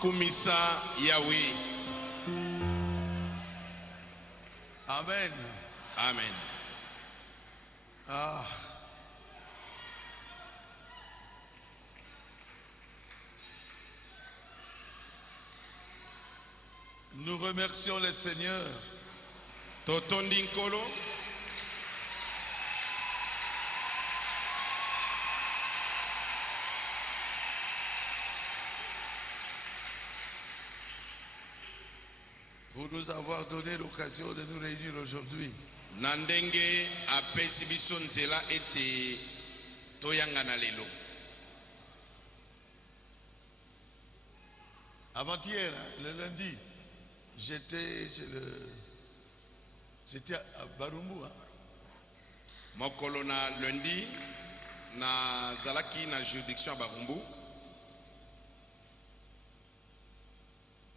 Kumisa Yahweh. Amen. Amen. Ah. Nous remercions le Seigneur. Totondinkolo. Pour nous avoir donné l'occasion de nous réunir aujourd'hui. Nandenge apesi biso nzela ete toyangana lelo. Avant-hier, le lundi, j'étais à Barumbu. Mokolo na lundi na zalaki na juridiction à Barumbu.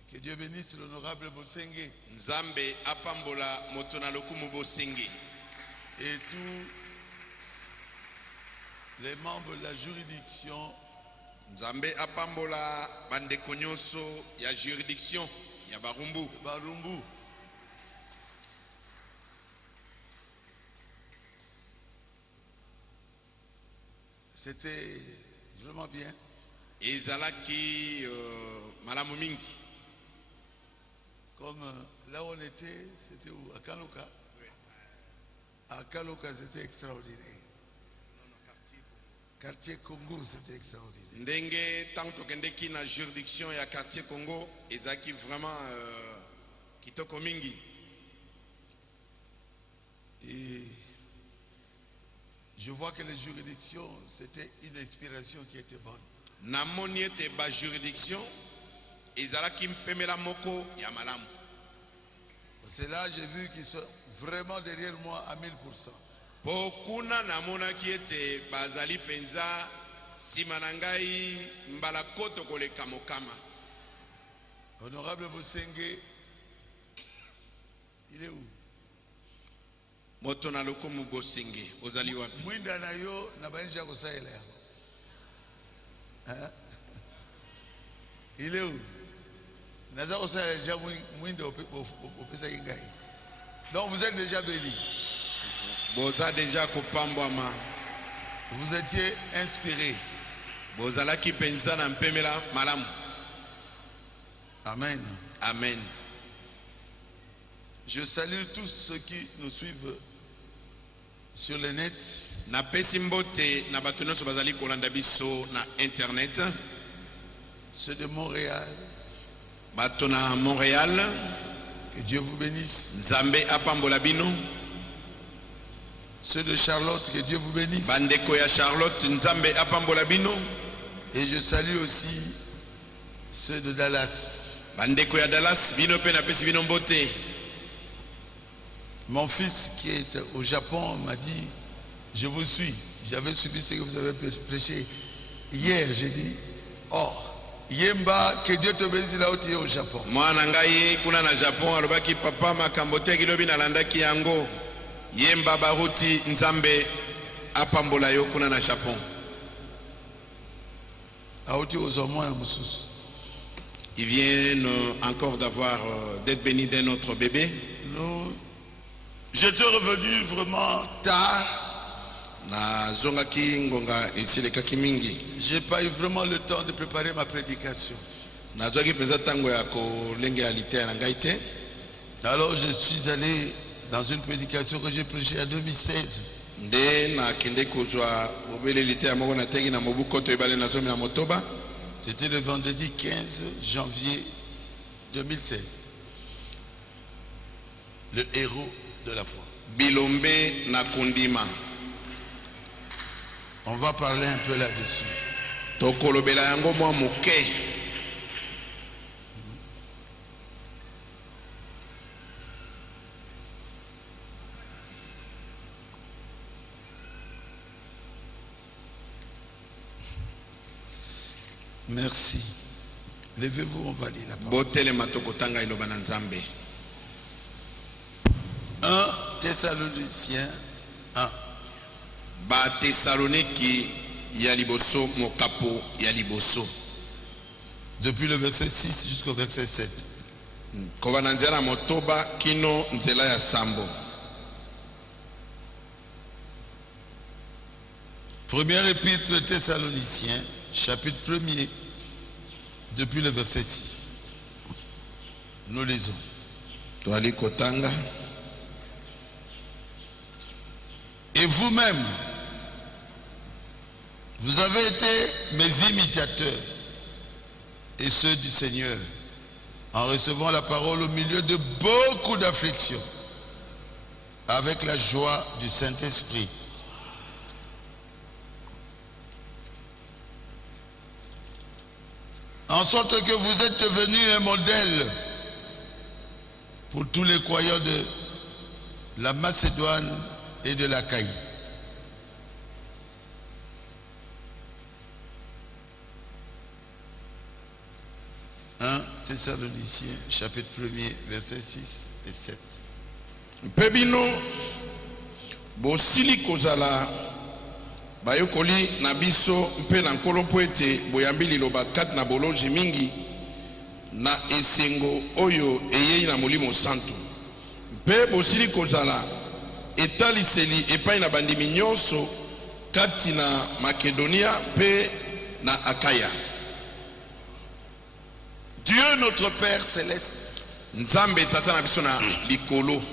Que Dieu bénisse l'honorable Bosenge. Nzambe apambola motona lokumu Bosenge. Et tous les membres de la juridiction. Nzambe apambola bandeko nyonso ya juridiction ya Barumbu. Barumbu. C'était vraiment bien. Ezalaki malamu mingi. Comme là où on était, c'était où? À Kaloka. À Kaloka, c'était extraordinaire. Quartier Congo, c'était extraordinaire. Ndenge tant tokendeki na juridiction ya quartier Congo, ezaki vraiment kitoko mingi. Et je vois que les juridictions, c'était une inspiration qui était bonne. Na moni ete ba juridiction ezalaki mpemela moko ya malamu. C'est là j'ai vu qu'ils sont vraiment derrière moi à 1000%. Pokuna namonaki ete bazali penza sima na ngai mbala koto koleka mokama. Honorable Bosenge, il est où? Moto na lokumu Bosenge, ozali wapi? Mwinda na yo na baenja kosaela yako. Hein? Il est où? Naza kosaela déjà mwinda opesa ingai. Donc vous êtes déjà béni. Boza déjà kopambwama. Vous étiez inspiré. Bozalaki penza na mpemela malamu. Amen. Amen. Je salue tous ceux qui nous suivent sur le net. Na pesi mbote na bato nyonso bazali kolanda biso na internet. Ceux de Montréal. Bato na Montréal. Que Dieu vous bénisse. Nzambe apambola bino. Ceux de Charlotte, que Dieu vous bénisse. bandeko ya Charlotte, nzambe apambola bino. Et je salue aussi ceux de Dallas. Bandeko ya Dallas, bino pe napesi bino mbote. Mon fils qui est au Japon m'a dit, je vous suis. J'avais suivi ce que vous avez prêché hier. J'ai dit, oh, Yemba, que Dieu te bénisse là où tu es au Japon. Mwana ngai kuna na Japon alobaki papa makambo te kilobi nalandaki yango. Yemba baruti nzambe apambola yo kuna na Japon. Ils viennent encore d'être bénis d'un autre bébé. J'étais revenu vraiment tard. J'ai pas eu vraiment le temps de préparer ma prédication. Alors je suis allé dans une prédication que j'ai prêchée en 2016. C'était le vendredi 15 janvier 2016. Le héros de la foi. Bilombe na kundima. On va parler un peu là-dessus. Tokolobela yango mwa moke. Merci. Levez-vous, on va lire la parole. Botele matokotanga iloba na nzambe. 1 Thessaloniciens 1. Ba Thessaloniki ya liboso mokapo ya liboso. Depuis le verset 6 jusqu'au verset 7. Kobana nzela motoba kino nzela ya sambo. Première épître de Thessaloniciens, chapitre 1er, depuis le verset 6. Nous lisons. Toali kotanga. Et vous-même, vous avez été mes imitateurs et ceux du Seigneur, en recevant la parole au milieu de beaucoup d'afflictions, avec la joie du Saint-Esprit. En sorte que vous êtes devenu un modèle pour tous les croyants de la Macédoine et de l'Achaïe. Thessaloniciens, chapitre 1er, versets 6 et 7. Pebino, bosili kozala, bayokoli na biso mpe na nkolo mpo ete boyambeli liloba kati na boloji mingi na esengo oyo eyei na molimo santo. Mpe bosili kozala etaliseli epai na bandimi nyonso kati na Makedonia mpe na Akaya. Dieu notre Père céleste, nzambe tata na biso na likolo,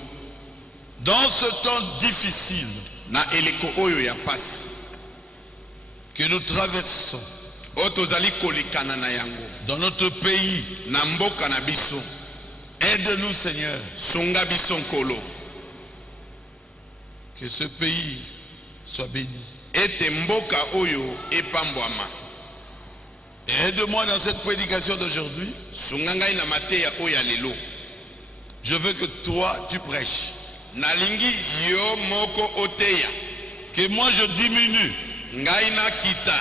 dans ce temps difficile na eleko oyo ya pasi que nous traversons otozali kolekana na yango dans notre pays, na mboka na biso, aide-nous Seigneur, sunga biso nkolo, que ce pays soit béni. ete mboka oyo epambwama. Aide-moi dans cette prédication d'aujourd'hui. Sunga ngai na mateya oyo lelo. Je veux que toi tu prêches. Nalingi yo moko oteya. Que moi je diminue. Ngai na kita.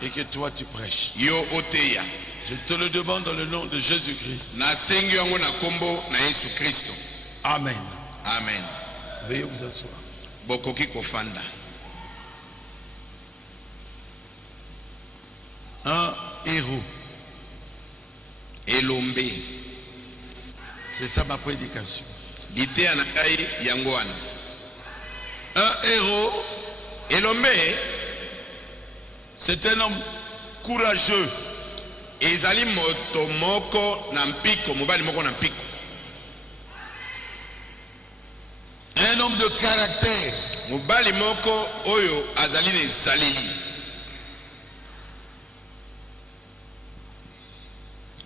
Et que toi tu prêches. Yo oteya. Je te le demande dans le nom de Jésus-Christ. Na sengi yango na kombo na Yesu Kristo. Amen. Amen. Veuillez vous asseoir. Bokoki kofanda. Un héros. Elombe. C'est ça ma prédication. Litea na ngai yango wana. Un héros. Elombe, c'est un homme courageux. ezali moto moko na mpiko, mobali moko na mpiko. Un homme de caractère. Mobali moko oyo azali na esaleli.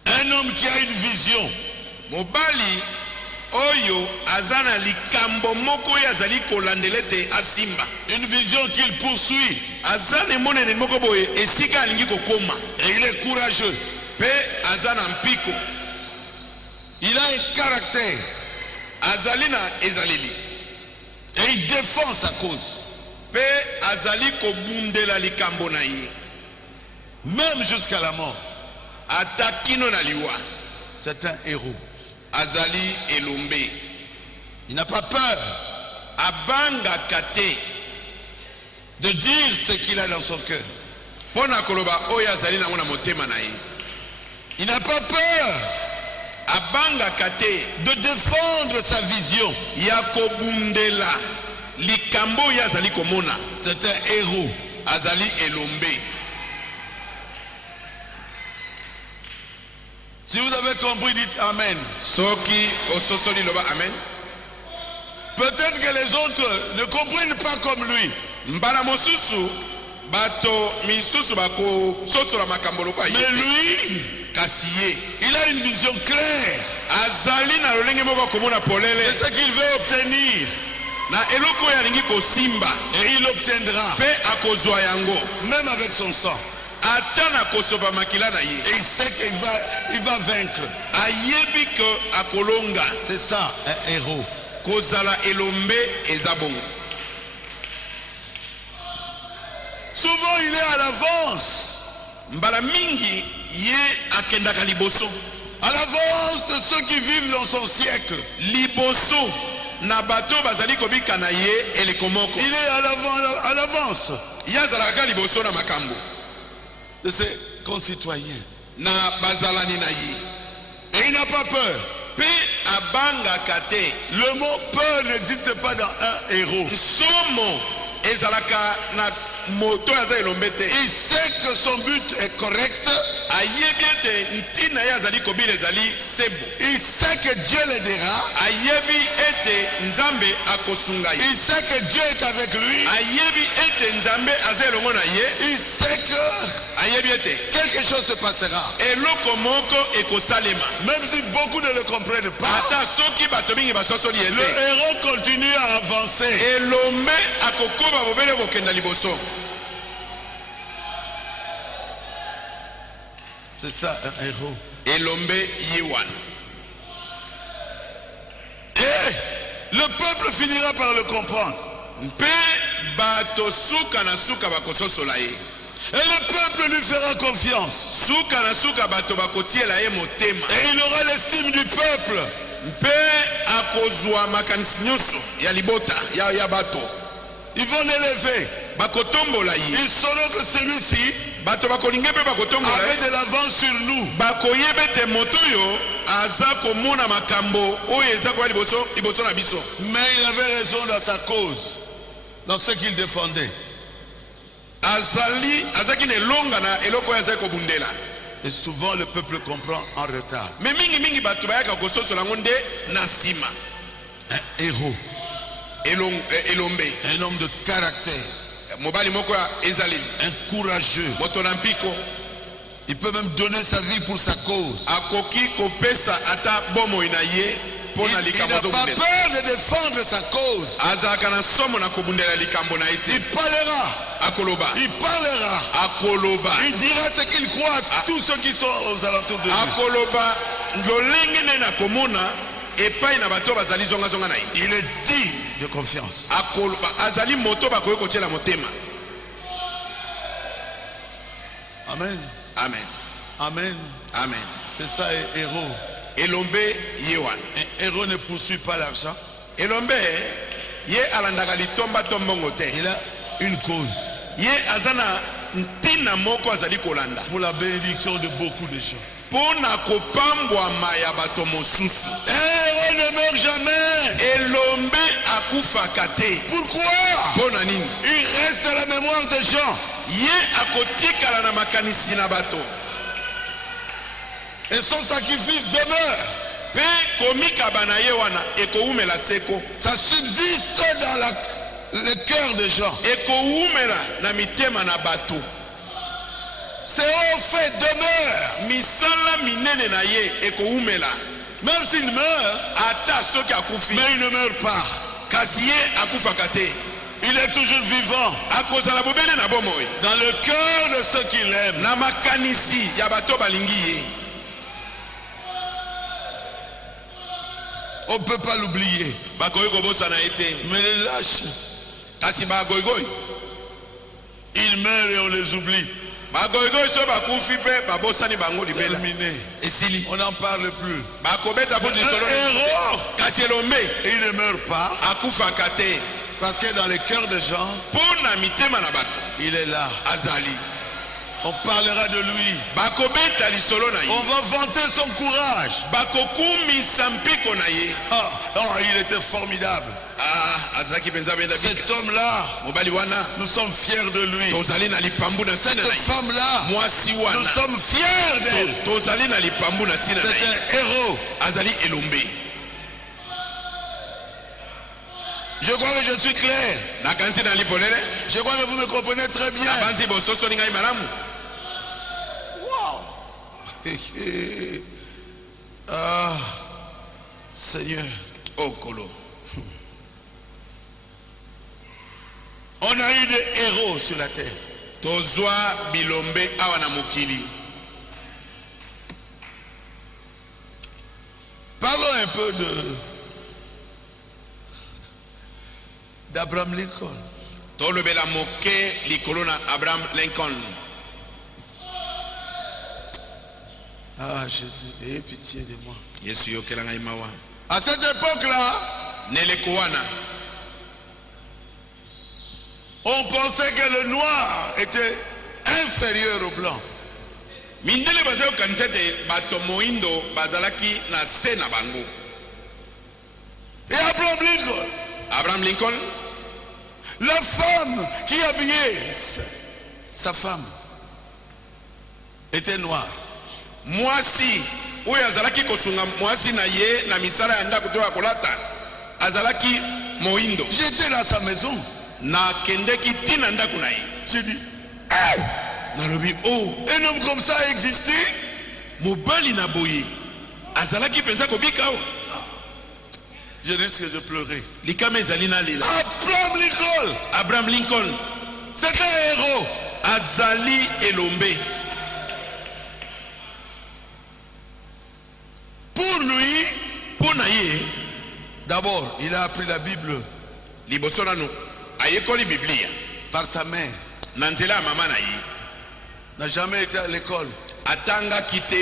Un homme qui a une vision. Mobali oyo azana likambo moko oyo azali kolandelete asimba. Une vision qu'il poursuit. Azana monene moko boye esika alingi kokoma. Et il est courageux. Pe azana mpiko. Il a un caractère. Azali na ezaleli. Et il défend sa cause. Pe azali kobundela likambo na ye. Même jusqu'à la mort. Atakino na liwa. C'est un héros. Azali elombe. Il n'a pas peur Abanga kate. de dire ce qu'il a dans son cœur. Pona koloba oyo azali na mona motema na ye. Il n'a pas peur Abanga kate. de défendre sa vision. Ya kobundela likambo oyo azali komona. C'est un héros. Azali elombe. Si vous avez compris, dites Amen. Soki ososoli loba amen. Peut-être que les autres ne comprennent pas comme lui. Mbala mosusu bato misusu bako sosola makambo loba ye. Mais lui, Kasi ye il a une vision claire. azali na lolenge moko komona polele C'est ce qu'il veut obtenir. na eloko oyo alingi kosimba Et il l'obtiendra. mpe akozwa yango Même avec son sang. ata na kosopa makila na ye. Et il sait qu'il va vaincre. Ayebi ke akolonga. C'est ça, un héros. Kozala elombe eza bongo. Souvent, il est à l'avance. Mbala mingi ye akendaka liboso. À l'avance de ceux qui vivent dans son siècle. Liboso na bato bazali kobika na ye eleko moko. Il est à l'avance Ye azalaka liboso na makambo de ses concitoyens. na bazalani na ye. Et il n'a pas peur. Pe abangaka te. Le mot peur n'existe pas dans un héros. Nsomo ezalaka na moto aza elombe te. Il sait que son but est correct. Ayebi ete ntina ye azali kobila ezali sebo. Il sait que Dieu l'aidera. Ayebi ete nzambe akosunga ye. Il sait que Dieu est avec lui. Ayebi ete nzambe aza elongo na ye. Il sait que Ayebi ete quelque chose se passera. eloko moko ekosalema. Même si beaucoup ne le comprennent pas, Ata soki bato mingi basosoli ye le te. héros continue à avancer. Elombe akokoba bobele kokenda liboso. C'est ça, un héros. Elombe ye wana. Et le peuple finira par le comprendre. Mpe bato suka na suka bakososola ye. Et le peuple lui fera confiance. Suka na suka bato bakotiela ye motema. Et il aura l'estime du peuple. Mpe akozwa makanisi nyonso ya libota ya bato. Ils vont l'élever. Bakotombola ye. Ils sauront que celui-ci Bato bakolinga mpe bakotombola avait ye. de l'avance sur nous. Bakoyeba ete moto oyo aza komona makambo oyo eza koya liboso na biso. Mais il avait raison dans sa cause, dans ce qu'il défendait. Azaki na elonga na eloko oyo azali kobundela. Et souvent le peuple comprend en retard. Me mingi bato bayaka kososola ngo nde na nsima. Un héros, Elombe un homme de caractère, mobali moko ya ezaleli, un courageux. moto na mpiko. Il peut même donner sa vie pour sa cause. Akoki kopesa ata bomoi na ye mpo na Il likambo n'a pas azobundela. peur de défendre sa cause. Azalaka na somo na kobundela likambo na ye te. Il parlera. Akoloba Il parlera. akoloba Il dira ce qu'il croit à tous ceux qui sont aux alentours de lui. akoloba lolenge nde na komona epai na bato bazali zonga na ye. Il est digne de confiance. Akoloba azali moto bakoki kotiela motema. Amen. Amen. Amen. Amen. C'est ça, un héros. Elombe ye wana. Un héros ne poursuit pas l'argent. Elombe ye alandaka litomba tombongo te. Il a une cause Ye azana ntina moko azali kolanda pour la bénédiction de beaucoup de gens. mpo na kopambwama ya bato mosusu. Un héros ne meurt jamais. Elombe akufaka te. Pourquoi? Mpo na nini? Il reste à la mémoire des gens. Ye akotikala na makanisi na bato. Et son sacrifice demeure. Pe komikaba na ye wana ekoumela seko. Ça subsiste dans le cœur des gens. Ekoumela na mitema na bato. Ses hauts faits demeurent. Misala minene na ye ekoumela. Même s'il meurt, ata soki akufi mais il ne meurt pas. kasi ye akufaka te Il est toujours vivant akozala bobele na bomoi dans le cœur de ceux qui l'aiment. na makanisi ya bato balingi ye. On ne peut pas l'oublier. bakoki kobosana ye te Mais les lâches, kasi bagoigoi ils meurent et on les oublie. bagoigoi so bakufi mpe babosani bango libela Terminé. esili On n'en parle plus. bakobeta po Un lisolo héros, kasi elombe il ne meurt pas. akufaka te Parce que dans les cœurs des gens, mpo na mitema na bato il est là. azali. On parlera de lui. bakobeta lisolo na On ye va vanter son courage. bakokumisa mpiko na ye. Il était formidable. azalaki mpenza benda bika Cet homme-là, mobali wana nous sommes fiers de lui. tozali na lipambu na ntina Cette na ye. femme-là, mwasi nous wana sommes fiers d'elle. tozali na lipambu na ntina na C'est ye. un héros. azali elombe. Je crois que je suis clair. nakanisi na lipolele Je crois que vous me comprenez très bien. nabanzi bososoli ngai malamu. Ah, Seigneur. okolo On a eu des héros sur la terre. tozwa bilombe awa na mokili. Parlons un peu d'Abraham Lincoln. tolobela moke likolo na abraham lincoln. Ah, Jésus, ayez pitié de moi. yesu yokela ngai mawa. À cette époque-là, neleko wana on pensait que le noir était inférieur au blanc. mindele bazali kokanisa ete bato moindo bazalaki na se na bango. Et Abraham Lincoln, abraham lincoln la femme qui habillait sa femme, était noire. mwasi oyo azalaki kosunga mwasi na ye na misala ya ndako to ya kolata azalaki moindo. J'étais dans sa maison. nakendeki ntina ndako na ye J'ai dit, nalobi o un homme comme ça a existé? mobali na boye azalaki mpenza kobika o. Je risque de pleurer. likama ezali nalela. Abraham Lincoln, abraham lincoln c'est un héros. azali elombe. Pour lui, mpo na ye d'abord, il a appris la Bible liboso nano ayekoli biblia par sa mère. na nzela ya mama na ye. N'a jamais été à l'école. atangaki te.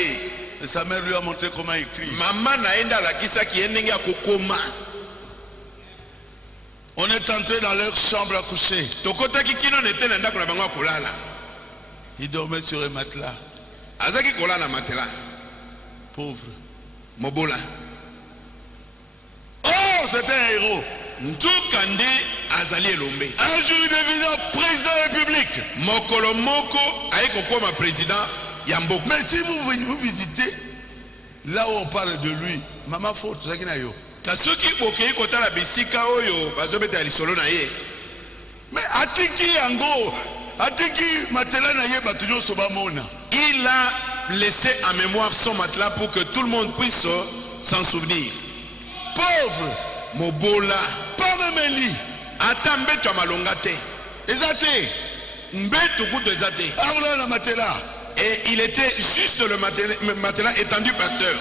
Et sa mère lui a montré comment écrire. mama na ye nde alakisaki ye ndenge ya kokoma. On est entré dans leur chambre à coucher. tokotaki kino na ete na ndako na bango ya kolala. Il dormait sur un matelas. azalaki kolala na matela. Pauvre. mobola Oh, c'est un héros. nzoka nde azali elombe. Un jour, il devient président de la République. mokolo moko aye kokoma président ya mboka. Mais si vous visitez là où on parle de lui, maman faute, c'est qui yo. kasi soki bokei kotala bisika oyo bazobeta lisolo na ye. Mais atiki yango, atiki matela na ye bato nyonso bamona. il a laissé en mémoire son matelas pour que tout le monde puisse s'en souvenir. Pauvre, mobola pas même un lit. ata mbeto ya malonga te. Eza te. mbeto kutu eza te. Arla na matela. Et il était juste le matelas étendu par terre.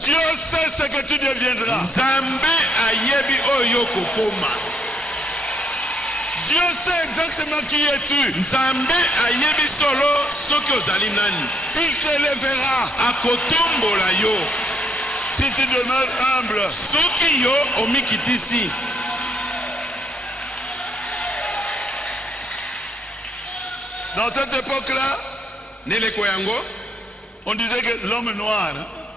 Dieu sait ce que tu deviendras. nzambe ayebi oyo kokoma. Dieu sait exactement qui es-tu. nzambe ayebi solo soki ozali nani. Il te lèvera akotombola yo si tu demeures humble. soki yo omikitisi. Dans cette époque-là, neleko yango on disait que l'homme noir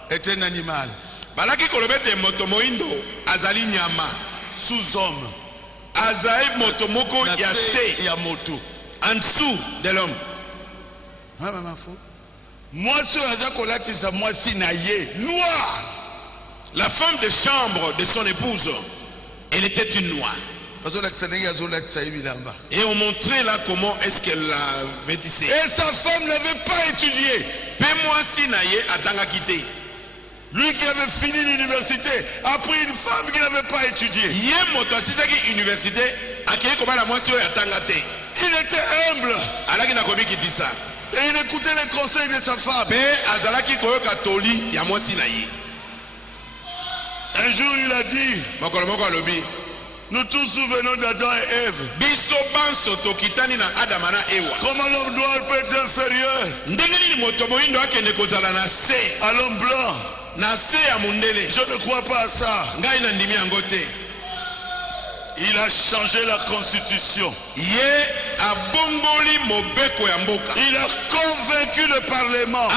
est un animal. balaki koloba ete moto moindo azali nyama. Sous-homme. azali moto moko ya se ya moto. en dessous de l'homme. Ah, maman faux. Moi, ce aza kolatisa moi si na ye noir. La femme de chambre de son épouse, elle était une noire. Et on montrait là comment est-ce qu'elle la vêtissait. Et sa femme n'avait pas étudié. Pe moi si na ye atanga quitté. Lui qui avait fini l'université a pris une femme qui n'avait pas étudié. Il était humble. Et il écoutait les conseils de sa femme. Un jour il a dit, nous tous souvenons d'Adam et Ève. Comment l'homme noir peut être inférieur à l'homme blanc? Je ne crois pas à ça. Il a changé la constitution. Il a convaincu le Parlement.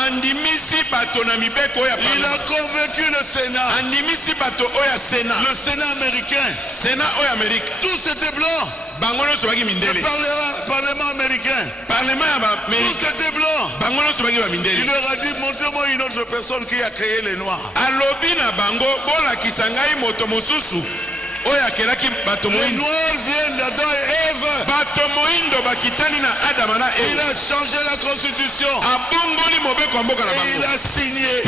Il a convaincu le Sénat. Le Sénat américain. Tous étaient blancs. Le Parlement américain. Tous étaient blancs. Il leur a dit, montrez-moi une autre personne qui a créé les Noirs. Les Noirs viennent d'Adam et Ève. Il a changé la constitution. Et il a signé.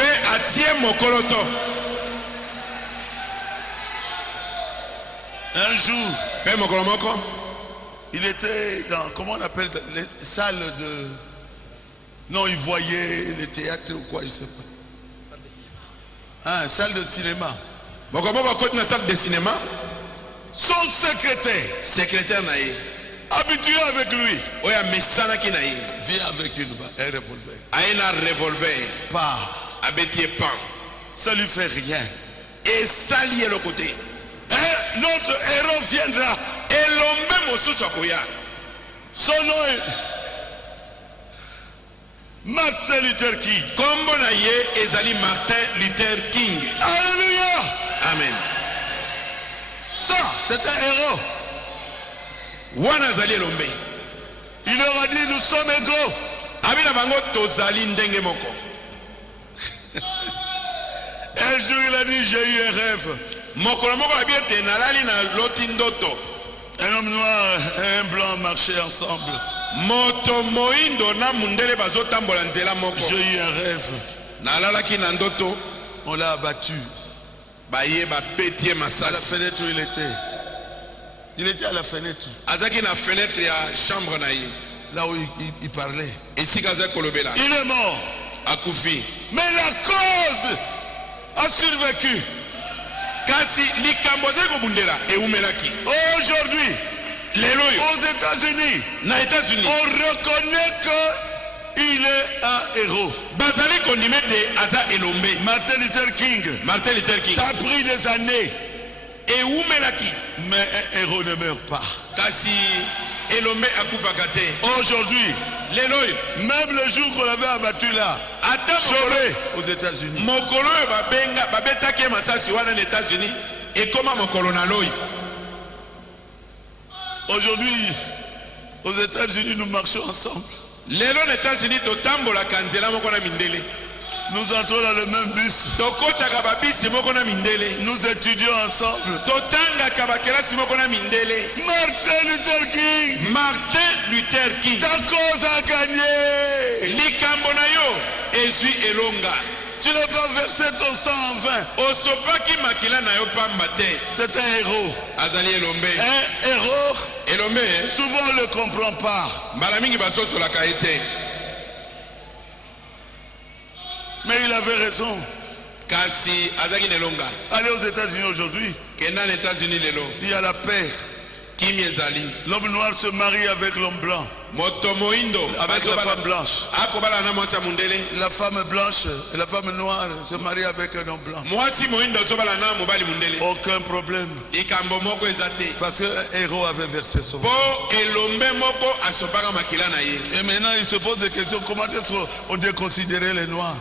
Un jour, il était dans, comment on appelle ça, les salles de... Non, il voyait les théâtres ou quoi, je ne sais pas. Salle de cinéma. Salle de cinéma. Son secrétaire habitué avec lui, vient avec un revolver. Pas. Ça lui fait rien. Et ça lié le côté. Notre héros viendra. Son nom est Martin Luther King. Martin Luther King. Alléluia. Amen. Ça, c'est un héros. Il leur a dit, nous sommes égaux. Un jour, il a dit, j'ai eu un rêve. Un homme noir et un blanc marchaient ensemble. J'ai eu un rêve. On l'a abattu. À la fenêtre où il était. Il était à la fenêtre. Là où il parlait. Il est mort. Mais la cause a survécu. Aujourd'hui, aux États-Unis, on reconnaît qu'il est un héros. Martin Luther King. Ça a pris des années. Mais un héros ne meurt pas. Aujourd'hui, même le jour qu'on l'avait abattu là, chômé aux États-Unis. Aujourd'hui, aux États-Unis, nous marchons ensemble. Nous entrons dans le même bus. Nous étudions ensemble. Martin Luther King. Ta cause a gagné. Tu n'as pas versé ton sang en vain. C'est un héros. Un héros, souvent on ne le comprend pas. Mais il avait raison. Allez aux États-Unis aujourd'hui. Il y a la paix. L'homme noir se marie avec l'homme blanc. Avec la femme blanche. La femme blanche et la femme noire se marient avec un homme blanc. Aucun problème. Parce qu'un héros avait versé son sang. Et maintenant il se pose des questions. Comment est-ce qu'on déconsidérait les noirs?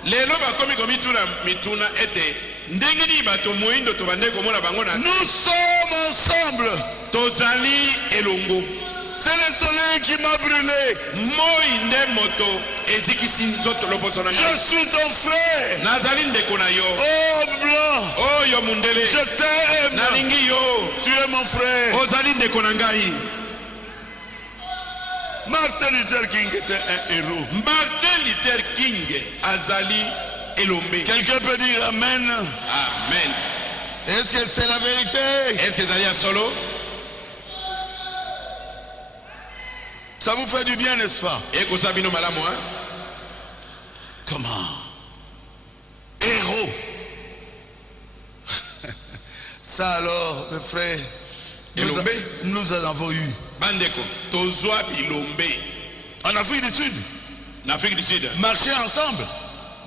Nous sommes ensemble. C'est le soleil qui m'a brûlé. Je suis ton frère. Oh blanc, je t'aime. Tu es mon frère. Martin Luther King était un héros. elombe. Quelqu'un peut dire Amen. Amen. Est-ce que c'est la vérité? Est-ce que ezali ya solo? Ça vous fait du bien, n'est-ce pas? Ekosa bino malamu, hein? Comment? Héros. Ça alors, mes frères, nous en avons eu. Bandeko, tozwa bilombe. En Afrique du Sud, En Afrique du Sud. marcher ensemble,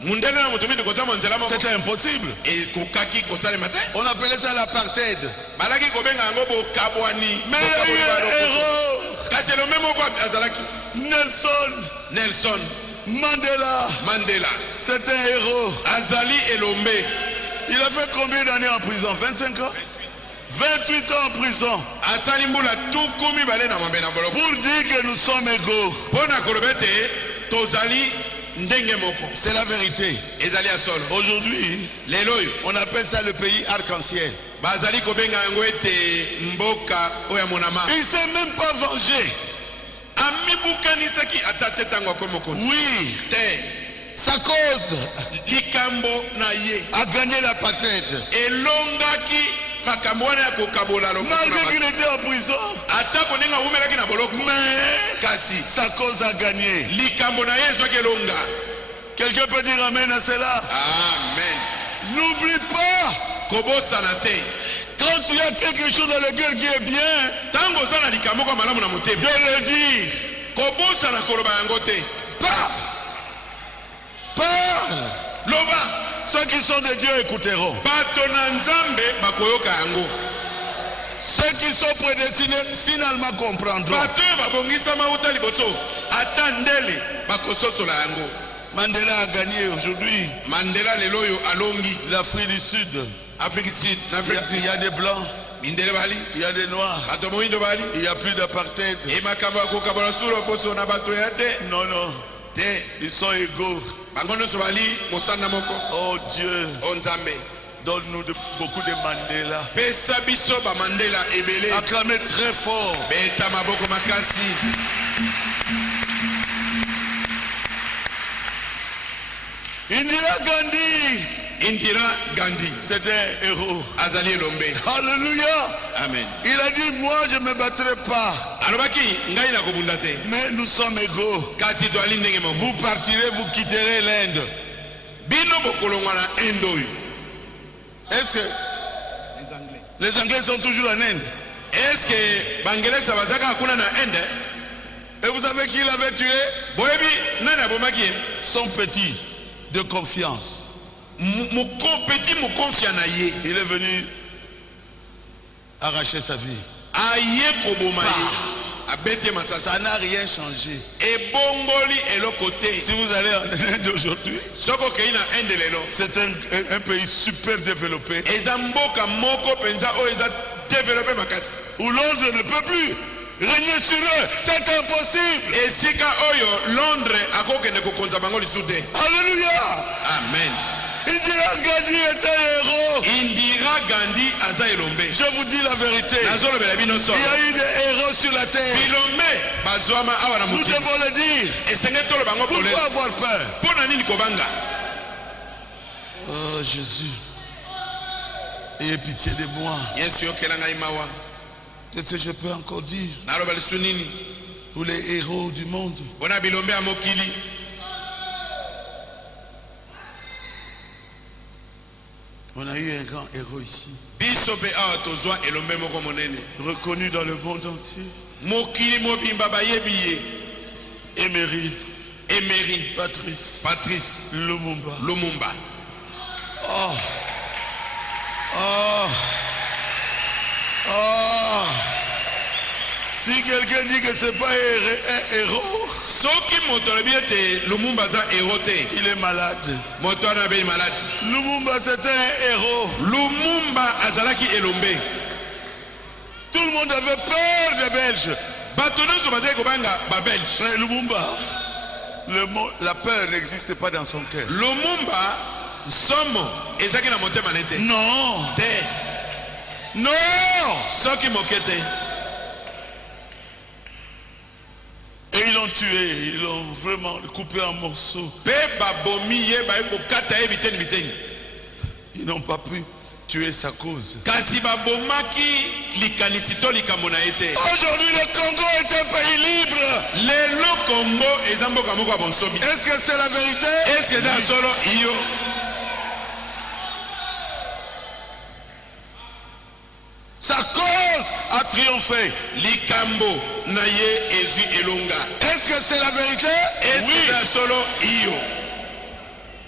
Mundele na mutumini kota monzela moko. c'était impossible. Et kokaki kosala matin. On appelait ça l'apartheid. Balaki kobenga yango bokabwani. Mais il y a eu un héros. Kasi elombe moko azalaki. Nelson Mandela. Mandela, c'est un héros. Azali elombe. Il a fait combien d'années en prison? 25 ans? 28 ans en prison. Asali mbula tukumi bale na mabena boloko. Pour dire que nous sommes égaux. Pona kolobete tozali ndenge moko. C'est la vérité. Ezali ya solo. Aujourd'hui, Leloyo. on appelle ça le pays arc-en-ciel. Bazali kobenga yango ete mboka oya monama. Il ne s'est même pas vengé. Amibukanisaki atate tango akomokonzi. Oui, Te. sa cause Likambo na ye. a gagné l'apartheid. Elongaki makambo wana ya kokabola Malgré qu'il était en prison, ata konenga umelaki na boloko. mais Kasi sa cause a gagné. likambo na ye ezwaki elonga. Quelqu'un peut dire Amen à cela? Amen. N'oublie pas, Kobosana te. quand il y a quelque chose dans le cœur qui est bien, Tango oza na likambo kwa malamu na de motema. le dire. Kobosana koloba yango te. Parle. Loba. Ceux qui sont de Dieu écouteront. Bato na nzambe bakoyoka yango. Ceux qui sont prédestinés finalement comprendront. Bato oyo babongisama uta liboso. Ata ndele bakososola yango. Mandela a gagné aujourd'hui Mandela lelo oyo alongi. l'Afrique du Sud. Afrique du Sud. Na Afrique du Il y a des blancs, Mindele bali. il y a des noirs, Bato moindo bali. il n'y a plus d'apartheid. E makambo ya kokabola sulo poso na bato ya te. Non, non, Te. ils sont égaux. Bango nyonso bali mosanda moko. Oh Dieu, O Nzambe. donne-nous beaucoup de Mandela. Pesa biso ba Mandela ebele. Acclamez très fort. Beta maboko makasi. Indira Gandhi, Indira Gandhi. c'est un héros. Azali elombe. Alléluia. Amen. Il a dit, moi je ne me battrai pas, Alobaki ngai na kobunda te. mais nous sommes égaux. Kasi toali ndenge moko. Vous partirez, vous quitterez l'Inde. Bino bokolongwa na Inde oyo. Est-ce que les Anglais sont toujours en Inde? Est-ce que bangeleza bazaka hakuna na Inde? Et vous savez qui l'avait tué? Boyebi nani abomaki ye? Son petit de confiance. Petit mokonfia na ye. Il est venu arracher sa vie. Aye koboma ye. Abeti masasa. Ça n'a rien changé. Ebongoli eloko te. Si vous allez en Inde aujourd'hui, Soko kei na Inde lelo. c'est un pays super développé Eza mboka moko penza oyo eza développé makasi. où Londres ne peut plus régner sur eux. C'est impossible. Esika oyo Londres akokende kokonza bango lisusu te. Alléluia. Amen. Indira Gandhi est un héros. Indira Gandhi aza elombe. Je vous dis la vérité. Nazolobela bino solo. Il y a eu des héros sur la terre. Bilombe bazwama awa na Nous mokili. devons le dire. Esenge tolo bango polele. Pourquoi avoir peur? Pona nini kobanga? Oh Jésus, ayez pitié de moi. Yesu yokela ngai mawa. Qu'est-ce que je peux encore dire Naloba lisusu nini? pour les héros du monde? Pona bilombe ya mokili. On a eu un grand héros ici, Biso pe awa tozwa elombe moko monene. reconnu dans le monde entier. Mokili mobimba bayebi ye. Emery Emery Patrice Patrice Lumumba. Lumumba. Oh, oh, oh. Si quelqu'un dit que c'est pas un héros, Soki moto alobi ete Lumumba aza héros te. il est malade. Moto wana abeli maladi. Lumumba c'est un héros. Lumumba azalaki elombe. Tout le monde avait peur des Belges. Bato nyonso bazali kobanga babelge. Mais Lumumba, la peur n'existe pas dans son cœur. Lumumba somo ezaki na motema na ye te. Non, Te. non. Soki moke te. Et ils l'ont l'ont tué, ils l'ont vraiment coupé en morceaux. Ils n'ont pas pu tuer sa cause. Aujourd'hui, le Congo est un pays libre. Est-ce que c'est la vérité? Est-ce que c'est solo iyo? Sa cause a triomphé. Likambo naye ezu elonga. Est-ce que c'est la vérité? Est-ce que c'est solo iyo?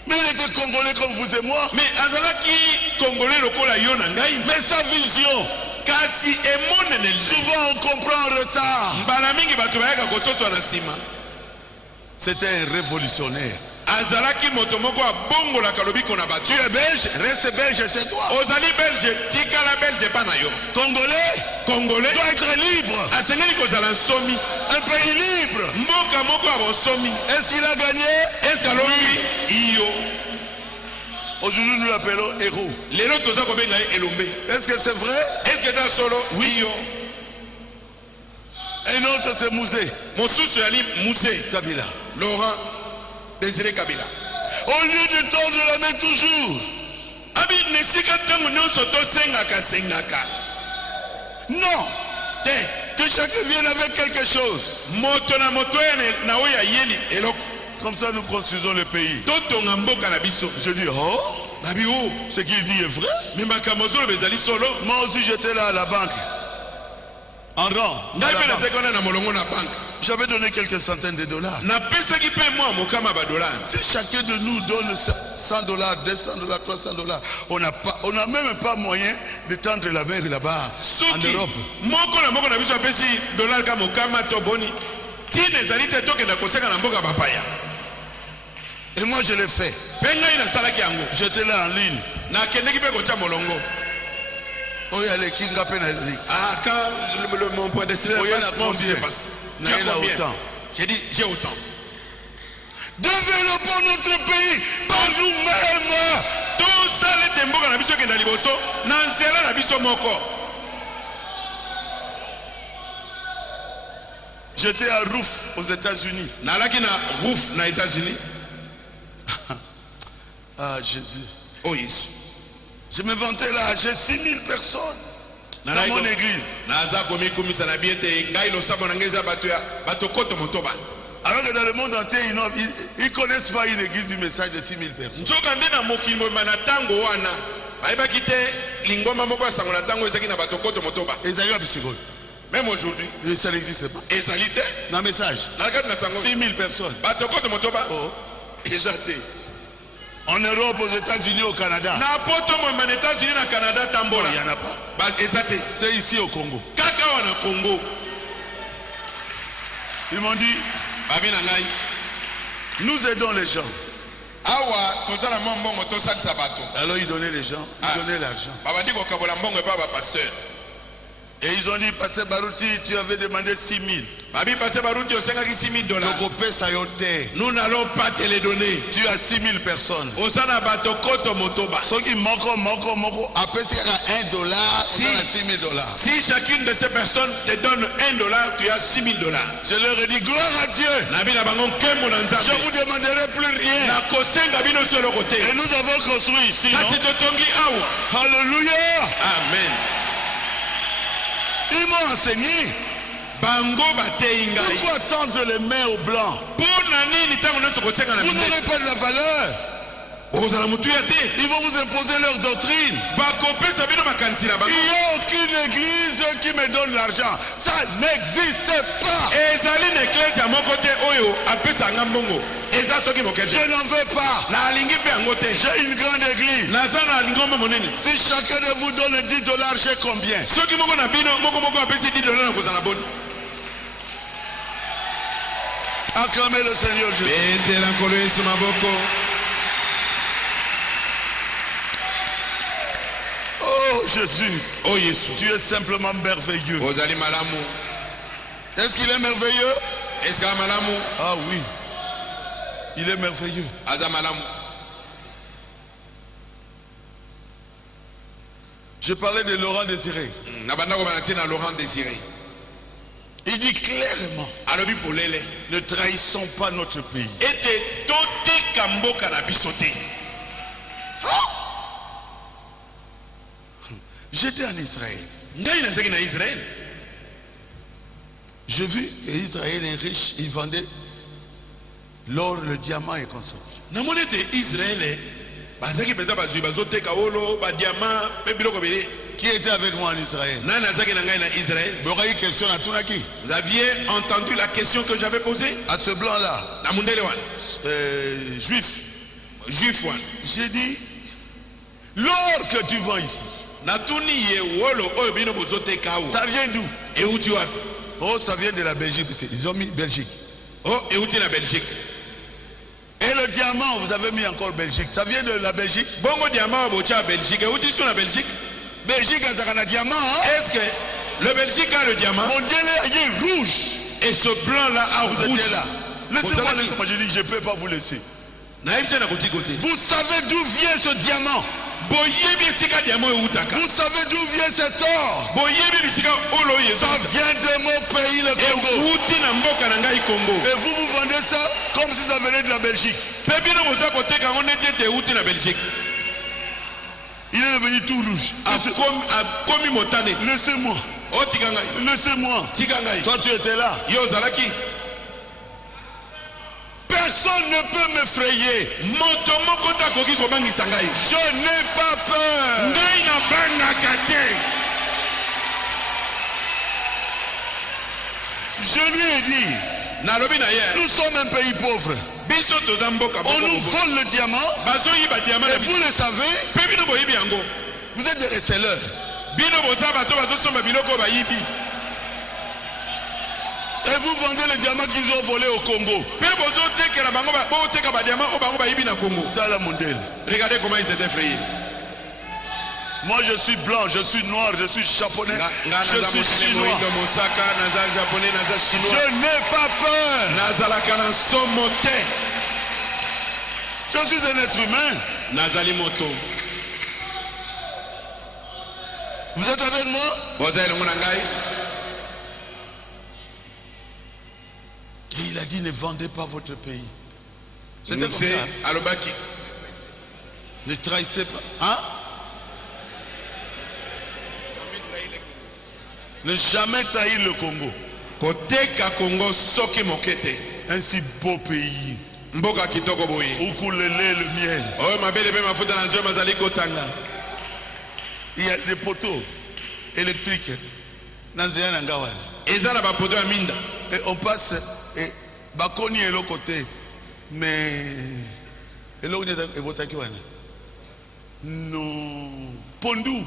Mais il était congolais comme vous et moi. Mais azalaki congolais lokola yo na ngai. Mais sa vision, kasi emonene souvent on comprend en retard. mbala mingi bato bayaka kososo na nsima. C'était un révolutionnaire. Azalaki moto moko abongolaka lobiko na bato. Tu es belge, reste belge, c'est toi. Ozali belge, tikala belge pa na yo. Congolais Congolais doit être libre. asengeli kozala nsomi. Un pays libre. Mboka moko ya bonsomi. Est-ce qu'il a gagné? Est-ce que alongi iyo? Aujourd'hui nous l'appelons héros. Lelo toza kobenga ye elombe. Est-ce que c'est vrai? Est-ce que c'est solo? Oui yo. Un autre c'est Mouzé Mosusu yali Muse Kabila. Laurent Désiré Kabila. Au lieu de tendre la main toujours. Abi nesika tango nyonso tosengaka sengaka. Non. Te Que chacun vienne avec quelque chose. moto na moto ya na oyo ayeli eloko. Comme ça nous construisons le pays. Totonga mboka na biso. Je dis, oh, Babi o. ce qu'il dit est vrai. Mais makambo zolo bezali solo. Moi aussi j'étais là à la banque. En rang. À Ngai la pe banque. nazekona na molongo na banque. J'avais donné quelques centaines de dollars. Napesaki pe mwa mokama ba dollars. Si chacun de nous donne 100 dollars, 200 dollars, 300 dollars, on n'a même pas moyen de tendre la main là-bas en Soki Europe. moko na moko na biso apesi dollar ka mokama to boni. Tine ezali te tokenda koseka na mboka bapaya. Et moi je l'ai fait. Pe ngai nasalaki yango. J'étais là en ligne. Nakendeki pe kotia molongo. Oh, il y a les Kinga Penalik. Ah, quand mon prédécesseur Oui, il y en a passe, mon combien? Dieu passe. Il y Tu as en a combien? autant. J'ai dit, j'ai autant. Développons notre pays par nous-mêmes. Tout ça, les tembo na biso kenda liboso, na nzela na biso moko. J'étais à Rouf aux États-Unis. Nalaki na Rouf na États-Unis. Ah Jésus. Oh Yesu. Je me vantais là, j'ai 6000 personnes dans mon église. Naza komi komisa na biete ngai lo sabo na ngeza bato ya bato koto motoba. Alors que dans le monde entier, ils ne connaissent pas une église du message de 6000 personnes. Nzoka nde na mokili mo na tango wana. Bayebaki te lingoma moko ya sango na tango ezaki na bato koto motoba. Ezali à Psychol. Même aujourd'hui, Ça n'existe pas. ezali te Dans le message, na kati na sango 6000 personnes. bato koto motoba. Oh. Eza te. En Europe, aux États-Unis, au Canada. Na poto mo na États-Unis na Canada tambola. Il n'y en a pas. Ba eza te. C'est ici au Congo. Kaka wana Congo. Ils m'ont dit, Babi na ngai. nous aidons les gens. Awa tozala mbongo tosalisa bato. Alors ils donnaient les gens, ils donnaient l'argent. Babandi kokabola mbongo pa ba pasteur. Et ils ont dit, Pasteur Barouti, tu avais demandé 6000. Babi pasteur Baruti osengaki $6,000. Donc au pays sayoté, Nous n'allons pas te les donner. tu as 6000 personnes. Osana bato koto motoba. Ceux qui manquent, après c'est $1, Si. on a $6000. Si chacune de ces personnes te donne $1, tu as $6,000. Je leur ai dit, gloire à Dieu. Nabi na bango kembo na Je nzambe. vous demanderai plus rien. Na kosenga bino solo kote. Et nous avons construit ici. Kasi Non? totongi awa. Alléluia. Amen. Ils m'ont enseigné. Bango batei ngai. Pourquoi tendre les mains aux blancs? Pona nini tango nyonso kosenga na Vous bino. n'aurez pas de la valeur. Ozala mutu ya te. Ils vont vous imposer leur doctrine. Bakopesa bino makanisi na Il bango. n'y a aucune église qui me donne l'argent. Ça n'existe pas. Ezali na eklesi ya moko te oyo apesa nga mbongo. Eza soki mokeje. Je n'en veux pas. Na alingi mpe yango te. J'ai une grande église. Naza na lingomba monene. Si chacun de vous donne $10, j'ai combien? Soki moko na bino moko apesi $10 na kozala boni. Acclamez le Seigneur Jésus. Betela nkolo Yesu maboko. Oh Jésus, Oh Yesu. tu es simplement merveilleux. Ozali malamu. Est-ce qu'il est merveilleux? Est-ce que malamu? Ah oui, il est merveilleux. Aza malamu. Je parlais de Laurent Désiré. Na banda ko banatina Laurent Désiré. Il dit clairement, alobi polele ne trahissons pas notre pays. ete toteka mboka na biso te. J'étais en Israël. Ngai nazaki na Israël. J'ai vu que Israël est riche, il vendait l'or, le diamant et consort. Namoni ete Israël bazaki penza bazwi bazoteka olo ba diamant pe biloko bele. Qui était avec moi en Israël? Nani nazaki na ngai na Israël? Il y a une question à Tunaki. Vous aviez entendu la question que j'avais posée? À ce blanc-là, Na mundele wana. juif. Juif wana. J'ai dit, l'or que tu vends ici, Natuni ye wolo oyo bino bozoteka awo. ça vient d'où? Euti wapi? Oh, ça vient de la Belgique. Ils ont mis Belgique. Oh, euti na Belgique. Et le diamant, vous avez mis encore Belgique. Ça vient de la Belgique. Bongo diamant bocha Belgique. Euti sur la Belgique. Belgique a un diamant. Hein? Est-ce que le Belgique a le diamant? Mon Dieu, il est rouge. Et ce blanc-là a Vous rouge. étiez là. Laissez-moi, laissez-moi. Je dis, je ne peux pas vous laisser. Vous savez d'où vient ce diamant? Vous savez d'où vient cet or? Ça vient de mon pays, le Congo. Et vous, vous vendez ça comme si ça venait de la Belgique. Il est devenu tout rouge. Laissez-moi. Laissez-moi. Toi, tu étais là. Personne ne peut m'effrayer. Je n'ai pas peur. Je lui ai dit, nous sommes un pays pauvre. On nous vole le diamant. Et vous le savez. Vous êtes des receleurs. Et vous vendez les diamants qu'ils ont volés au Congo. Regardez comment ils étaient effrayés. Moi je suis blanc, je suis noir, je suis japonais, je suis chinois. Je n'ai pas peur. Je suis un être humain. Vous êtes avec moi? Et il a dit, ne vendez pas votre pays. C'était comme ça. Ne trahissez pas. Hein? Ne jamais trahir le Congo. Un si beau pays. Où coule le lait, le miel. Il y a des poteaux électriques. Et on passe. Et Bakoni est l'autre côté. Mais. Et l'autre est non. Pondou.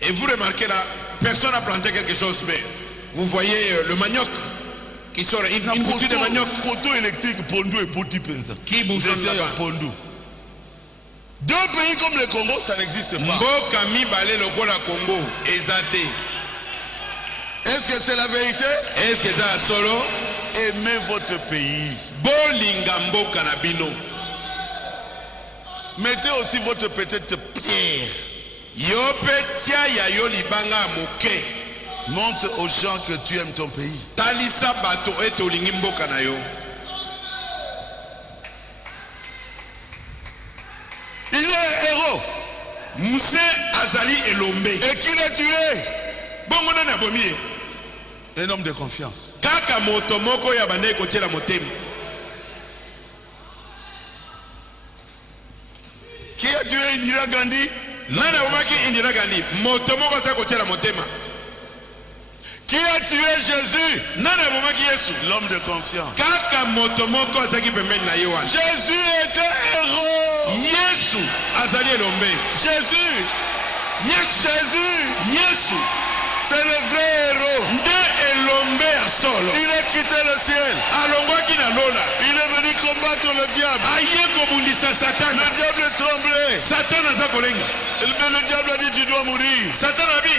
Et vous remarquez là, personne n'a planté quelque chose, mais vous voyez le manioc qui sort, une boutique de manioc. Poteau électrique, Pondou et Poti Pensa. Qui bougeonne là-bas. Pondou. Deux pays comme le Congo, ça n'existe pas. Mboka mibale lokola Congo, ezate. Est-ce que c'est la vérité? Est-ce que c'est solo? Aimez votre pays. Bolinga mboka na bino. Mettez aussi votre petite pierre. Yo petia ya yo libanga moke. Montre aux gens que tu aimes ton pays. Talisa bato ete olingi mboka na yo. Il est héros. Mousse Azali Elombe. Et qui l'a tué? Bongo na bomi. Un homme de confiance. Kaka moto moko ya bande kotiela motema. Qui a tué Indira Gandhi? Nana omaki Indira Gandhi. Moto moko za kotiela motema. Qui a tué Jésus? Nana omaki Yesu. L'homme de confiance. Kaka moto moko azaki pembeni na Yohana. Jésus était héros. Yesu Azali Elombe. Jésus. Yes, Jésus. Yesu. C'est le vrai héros. Nde Elombe a solo. Il a quitté le ciel. Alongwaki na lola. Il est venu combattre le diable. Aye kobundisa Satan. Le diable tremblait. Satan aza kolenga. Mais le diable a dit tu dois mourir. Satan abi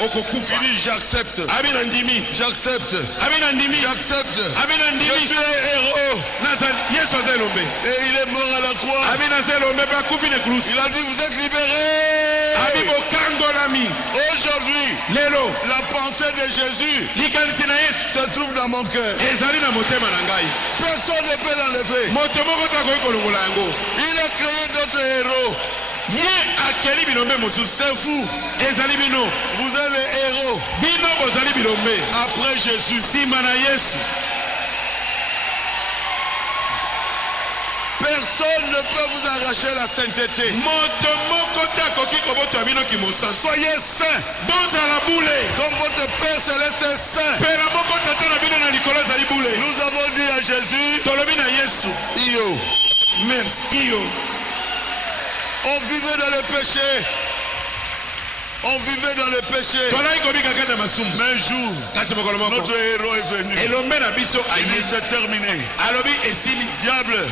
okokufa. Il dit j'accepte. Abi na ndimi. J'accepte. Abi na ndimi. J'accepte. Abi na ndimi. Je suis un héros. Nazali Yesu aza Elombe. elombe. Et il est mort à la croix. Amina se elombe pa kufi ne krus. Il a dit vous êtes libérés. Ami bokangolami. Aujourd'hui, Lelo. la pensée de Jésus Likanisi na Yesu. se trouve dans mon cœur. Ezali na motema na ngai. Personne ne peut l'enlever. Moto moko takoki kolongola yango. Il a créé d'autres héros. Ye akeli bilombe mosusu. C'est fou. Ezali bino. Vous êtes les héros Bino bozali bilombe. après Jésus. Sima na Yesu. Personne ne peut vous arracher la sainteté. Moto moko takoki kobota bino kimosantu. Soyez saints Bozala bule. comme votre Père Céleste est saint. Pela moko tata na bino na likolo ezali bule. Nous avons dit à Jésus, Tolobi na Yesu. Io, Merci yo. on vivait dans le péché. On vivait dans le péché. Tolai kobika kata masumu. Mais un jour, Kasi mokolo moko. notre héros est venu. Elombe na biso Il dit ayi. c'est terminé. Alobi esili. Diable,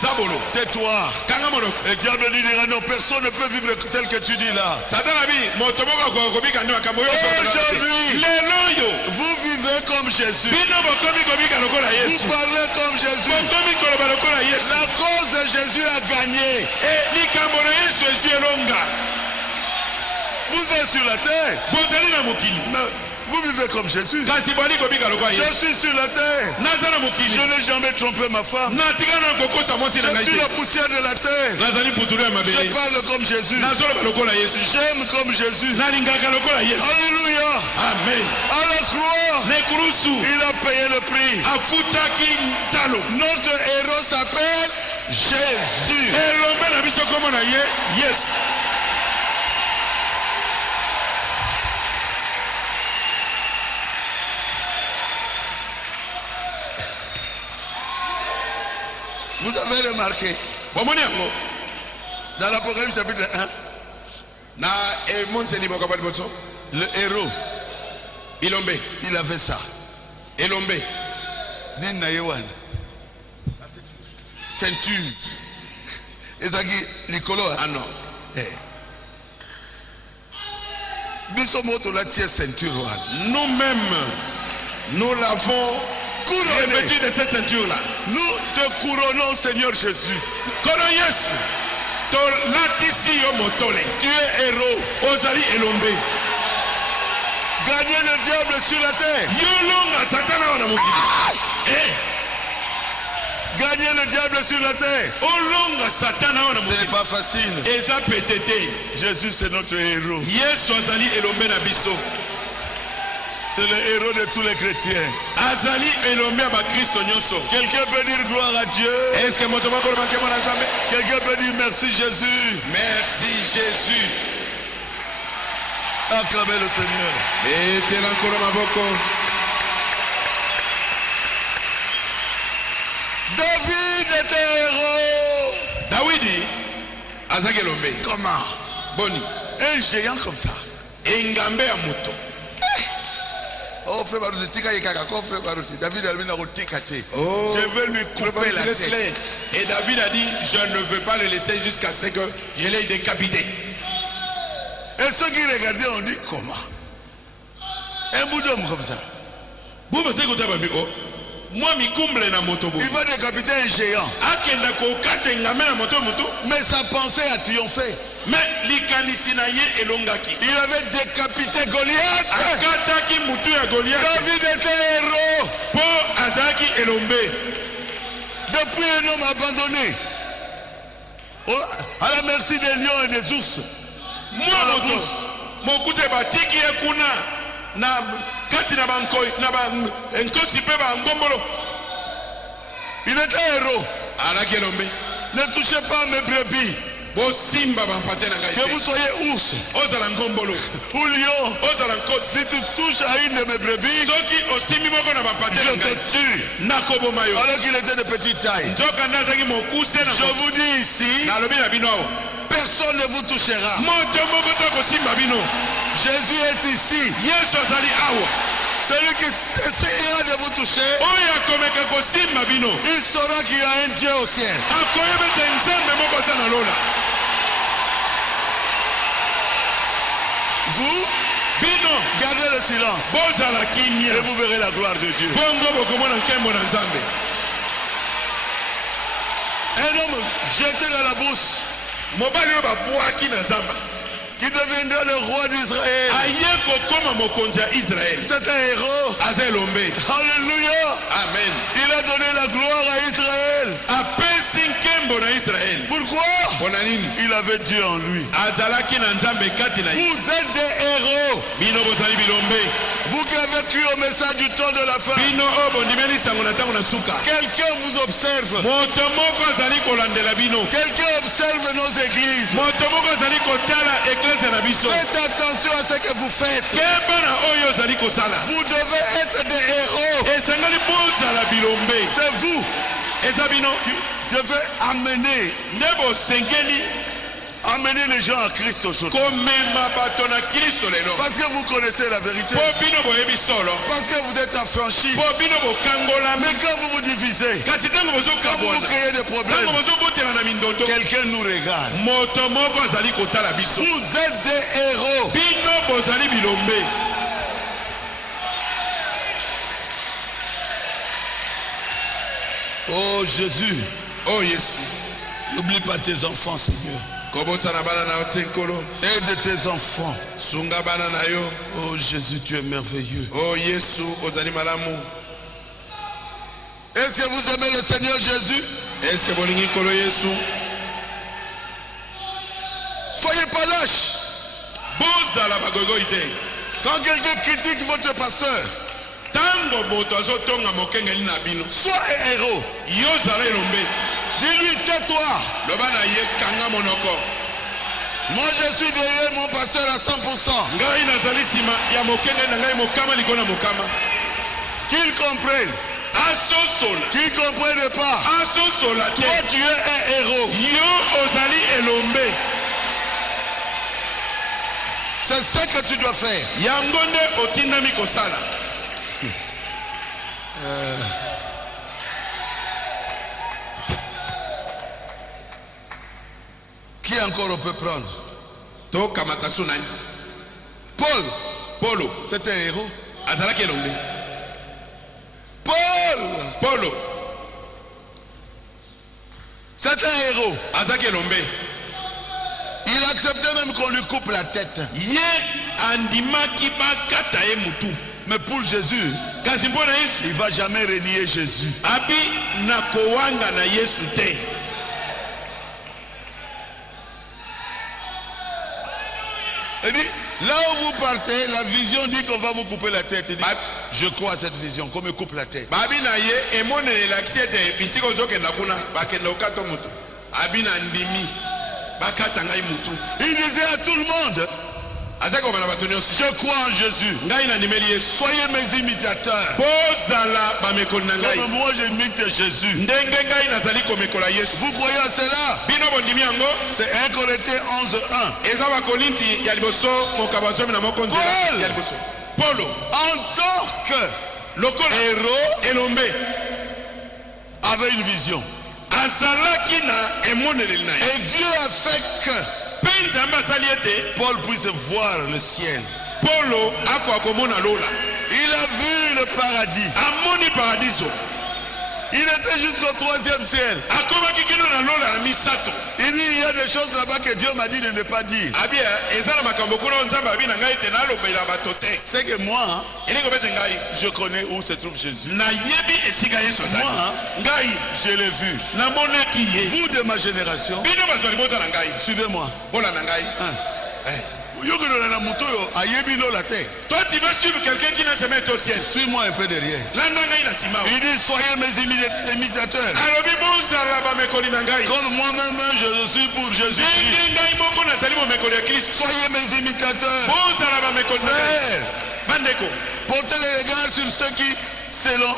Zabolo. tais-toi. Kanga monoko. Et diable lui dira non, personne ne peut vivre tel que tu dis là. Satana bi moto moko kobika ndo makambo yo. Aujourd'hui, Lelo yo. vous vivez comme Jésus. Bino bokomi kobika lokola Vous Yesu. parlez comme Jésus. Bokomi koloba lokola Yesu. La cause de Jésus a gagné. E likambo na Yesu ezu elonga. Vous êtes sur la terre. Bozali na mokili. Mais vous vivez comme Jésus. Kasi bwali kobika lokola Je Yesu. suis sur la terre. Naza na Je mokili. n'ai jamais trompé ma femme. Natika na kokosa mwasi na Je ngai suis te. la poussière de la terre. Nazali putulu ya Je mabele. parle comme Jésus. Nazoloba lokola Yesu. J'aime comme Jésus. Nalingaka lokola Yesu. Alléluia. Amen. À la croix, Nekurusu. il a payé le prix. Afutaki ntalo. Notre héros s'appelle Jésus. Elombe na biso komo na ye. Yes. Vous avez remarqué, Bomoni yango. dans l'Apocalypse chapitre 1, Na emonzeli boko bali boso. le héros, Ilombe. il avait ça. Elombe. Nina Yewan. Ceinture. Ezaki Nicolo. Ah non. Biso moto la tie ceinture. Nous-mêmes, nous l'avons Couronné. revêtu de cette ceinture-là. Nous te couronnons, Seigneur Jésus. Kono Yesu. To latisi yo motole. Tu es héros. Ozali elombe. Gagner le diable sur la terre. Yolonga satana wana mokili. Eh. Gagner le diable sur la terre. Olonga satana wana Ce n'est mokili. pas facile. Eza petete. Jésus, c'est notre héros. Yesu azali elombe na biso. C'est le héros de tous les chrétiens. Azali elombe ya bakristo nyonso. Quelqu'un peut dire gloire à Dieu. Est-ce que moto moko lobake mona nzambe? Quelqu'un peut dire merci Jésus. Merci Jésus. Acclamez le Seigneur. Etela nkolo maboko. David était héros. Dawidi azaki elombe. Comment? Boni. Un géant comme ça. Engambe ya moto. Oh frère Barouti, tika yekaka, ko frère Barouti. David a lui tika te. Oh. Je vais lui couper la tête. Laisse-les. Et David a dit, je ne veux pas le laisser jusqu'à ce que je l'ai décapité. Et ceux qui regardaient ont dit comment? Un bout d'homme comme ça. Vous pensez que vous avez dit, moi, je comble na moto. Il va décapiter un géant. Akenda ko katengame na moto moto. Mais sa pensée a triomphé. Mais likanisi na ye elongaki. Il avait décapité Goliath. Akataki mutu ya Goliath. David était héros. Po azaki elombe. Depuis un homme abandonné. À la merci des lions et des ours. Moi moto. Mokute batiki ye kuna na kati na bankoi na ba enkosi pe ba ngombolo. Il était héros. Alaki elombe. Ne touchez pas à mes brebis. Bosimba bampate na Que ngai. vous soyez ours Ozala ngombolo. ou lion. Ozala nkosi. Si tu touches à une de mes brebis, Soki osimi moko na bampate je na te ngai. tue. Nakoboma yo. Alors qu'il était de petite taille. Nzoka nazaki mokuse na Je vous dis ici, nalobi na bino awa. personne ne vous touchera. Moto moko to kosimba bino. Jésus est ici. Yesu azali awa. Celui qui essayera de vous toucher, Oyo akomeka kosimba bino. il saura qu'il y a un Dieu au ciel. Akoyeba ete nzambe moko aza na lola. Vous, Bino gardez le silence bozala et kimia. vous verrez la gloire de Dieu. Bongo bokomona nkembo na nzambe. Un homme jeté dans la bourse mobali oyo babwaki na zamba qui deviendra le roi d'Israël. aye kokoma mokonzi ya Israël. C'est un héros. aza elombe. Alléluia. Amen. Il a donné la gloire à Israël. apesi nkembo na Israël. Pourquoi? mpona nini? Il avait Dieu en lui. azalaki na nzambe kati na ye. Vous êtes des héros. bino bozali bilombe. Vous qui avez cru au message du temps de la fin. bino oyo bondimeli sango na ntango na suka. Quelqu'un vous observe. moto moko azali kolandela bino. Quelqu'un observe nos églises. moto moko azali kotala eklese na biso. Faites attention à ce que vous faites. keba na oyo ozali kosala. Vous devez être des héros. esengeli bozala bilombe. C'est vous eza bino qui devez amener nde bosengeli les gens à Christ aujourd'hui. komema bato na kristo lelo. Parce que vous connaissez la vérité. mpo bino boyebi solo. Parce que vous êtes affranchis. mpo bino bokangolami. Mais quand vous vous divisez, kasi ntango quand vous vous bozokabwana, créez des ntango problèmes, bozobotela na mindondo, quelqu'un nous regarde. moto moko azali kotala biso. Vous êtes des héros. bino bozali bilombe. Oh Jésus, oh yesu, n'oublie pas tes enfants, Seigneur. kobosana bana na yo te nkolo. Aide tes enfants. sunga bana na yo. Oh Jésus, tu es merveilleux. oh yesu ozali malamu. Est-ce que vous aimez le Seigneur Jésus? eske bolingi nkolo yesu? Soyez pas lâches. bozala bagoigoi te. Quand quelqu'un critique votre pasteur, ntango moto azotonga mokengeli na bino, sois un héros. yo ozala elombe. Dis-lui, tais-toi. loba na ye kanga monoko. Moi, je suis derrière mon pasteur à 100%. ngai nazali nsima ya mokengeli na ngai mokama likolo na mokama. Qu'il comprenne. asosola. Qu'il ne comprenne pas. asosola te. Toi, tu es un héros. yo ozali elombe. C'est ça que tu dois faire. yango nde otindami kosala. Qui encore on peut prendre? tokamata so nani? Paul, polo c'est un héros. azalaki elombe. Paul, polo c'est un héros. azalaki elombe. Il acceptait même qu'on lui coupe la tête. ye andimaki bakata ye mutu. Mais pour Jésus, kasi mpo na yesu il ne va jamais renier Jésus. abi na kowanga na yesu te. Il dit, là où vous partez, la vision dit qu'on va vous couper la tête. Il dit, je crois à cette vision, qu'on me coupe la tête. babi na ye emonene elakisi ete bisika ozokenda kuna bakenda kokata mutu. abi na ndimi bakata ngai mutu. Il disait à tout le monde, azalaki kobana bato nyonso, je crois en Jésus. ngai nandimeli yesu. Soyez mes imitateurs. bozala bamekoli na ngai Comme moi j'imite Jésus. ndenge ngai nazali komekola yesu. Vous croyez à cela? bino bondimi yango. C'est 1 Corinthiens 11:1. eza bakolinti ya liboso mokaba zomi na moko nzela Paul. ya liboso. polo En tant que lokola héros, elombe avait une vision. azalaki na emoneleli na ye. Et Dieu a fait que mpe nzambe asali ete Paul puisse voir le ciel. polo akoka komona lola. Il a vu le paradis. amoni paradiso. Il était jusqu'au 3e ciel. akomaki kino na lola ya misato. Il dit, il y a des choses là-bas que Dieu m'a dit de ne pas dire. abi eza na makambo kuna nzambe abi na ngai ete nalobela bato te. C'est que moi, elingi kobete ngai je connais où se trouve Jésus. nayebi esika yesu azali. Moi, ngai je l'ai vu. namonaki ye. Vous de ma génération, bino bato ya libota na ngai suivez-moi. bola na ngai. Yokono na mutoyo ayebi lola te. toi tu vas suivre quelqu'un qui n'a jamais été au ciel. Suis-moi un peu derrière. landa ngai na nsima. Il dit, soyez mes imitateurs. alobi bozala bamekoli na ngai. Comme moi-même, je suis pour Jésus. ndenge ngai moko nazali momekoli ya kristo. Soyez mes imitateurs. bozala bamekoli na ngai. Frères, bandeko portez les regards sur ceux qui, selon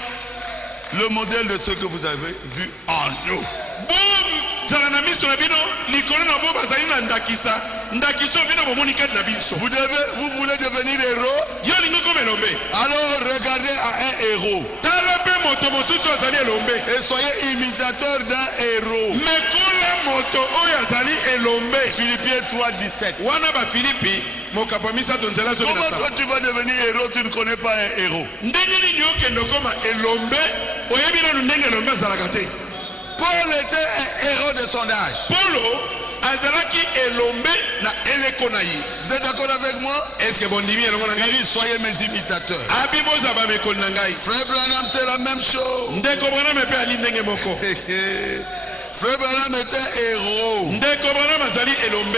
le modèle de ce que vous avez vu en nous. bozala na miso na bino likolo na bo bazali na ndakisa. ndakisa bino bomoni kati na biso. Vous voulez devenir héros? yo olingi koma elombe. Alors regardez à un héros. tala mpe moto mosusu azali elombe. Et soyez imitateurs d'un héros. mekola moto oyo azali elombe. Philippiens 3:17. wana bafilipi mokambo ya misato nzela zomi na Comment saba. toi tu vas devenir héros, tu ne connais pas un héros? ndenge nini okende okoma elombe oyebi nanu ndenge elombe azalaka te. Paul était un héros de son âge. Polo azalaki elombe na eleko na ye. Vous êtes d'accord avec moi? Est-ce que bondimi elongo na ngai? Il dit, soyez mes imitateurs. Abi boza ba mekoli na ngai. Frère Branham, c'est la même chose. Ndeko Branham pe ali ndenge moko. Frère Branham est un héros. Ndeko Branham azali elombe.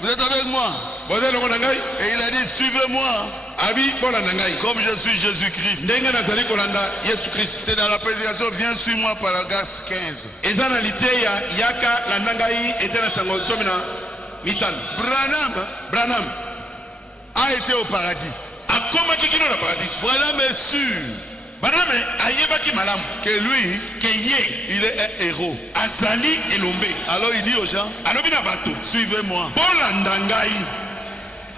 Vous êtes avec moi? Boza elongo na ngai. Et il a dit, suivez-moi. Abi bola na ngai. Comme je suis Jésus-Christ. Ndenge nazali kolanda Yesu Christ. C'est dans la prédication, viens suivre-moi, paragraphe 15. Eza na liteya yaka landa ngai etena sango somi na mitano. Branham A été au paradis. akomaki kino na paradis. Branham est sûr Branham ayebaki malamu que lui, ke ye il est un héros. azali elombe. Alors il dit aux gens, Alobi na bato suivez-moi. bolanda ngai.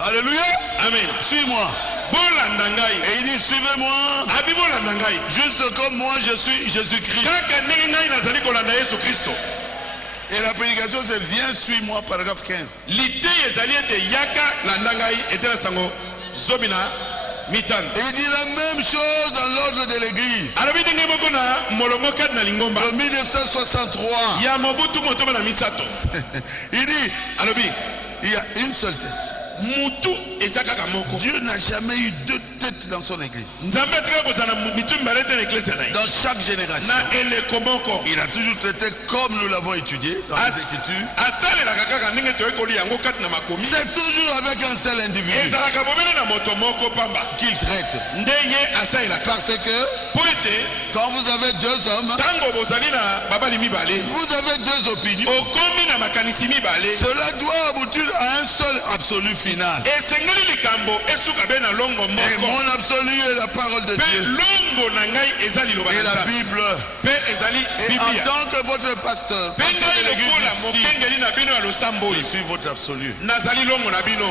Alléluia. Amen. Suis-moi. Bolanda ngai. Et il dit, suivez-moi. Abi bolanda ngai. Juste comme moi, je suis Jésus-Christ. Kaka ndenge ngai nazali kolanda Yesu Kristo. Et la prédication, c'est viens, suis-moi, paragraphe 15. Lite ezali ete yaka landa ngai etela sango zomi na mitano. Et il dit la même chose dans l'ordre de l'église. Alobi ndenge moko na molongo kati na lingomba. En 1963, Ya mobutu motoba na misato. il dit, Alobi il y a une seule tête. mutu eza kaka moko. Dieu n'a jamais eu deux têtes dans son église. Nzambe atika kozala mitu mibale te na eklezia na ye. Dans chaque génération. Na eleko moko. Il a toujours traité comme nous l'avons étudié dans les Écritures. asalelaka kaka ndenge toyekoli yango kati na makomi. C'est toujours avec un seul individu ezalaka bobele na moto moko pamba qu'il traite. nde ye asalelaka. Parce que Po ete quand vous avez deux hommes, ntango bozali na babali mibale vous avez deux opinions. okomi na makanisi mibale Cela doit aboutir à un seul absolu final. esengeli likambo esuka be na longo Et moko. mon absolu est la parole de Mpe Dieu longo na ngai eza liloba et na la Nzambe. Bible. Mpe ezali Et en biblia. tant que votre pasteur, Mpe pasteur de ngai l'église lokola ici, mokengeli na bino ya je losamboli suis votre absolu. nazali longo na bino.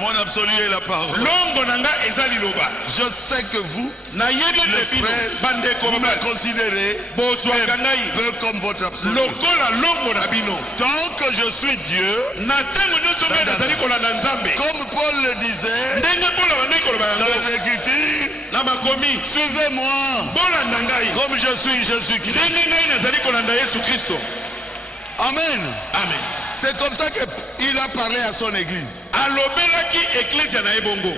Mon absolu est la parole. longo na ngai eza liloba. Je sais que vous, nayebi les ete bino frères, bandeko vous me mobali considérez bozwaka un ngai peu comme votre absolu. lokola longo na bino. Tant que je suis Dieu, na ntango nyonso ngai nazali kolanda nzambe comme Paul le disait ndenge mpola bandeki koloba dans yango les Écritures, na makomi suivez-moi bolanda ngai comme je suis Jésus-Christ. ndenge ngai nazali kolanda Yesu Kristo. Amen. Amen. C'est comme ça qu'il a parlé à son église. alobelaki eklezia na ye bongo.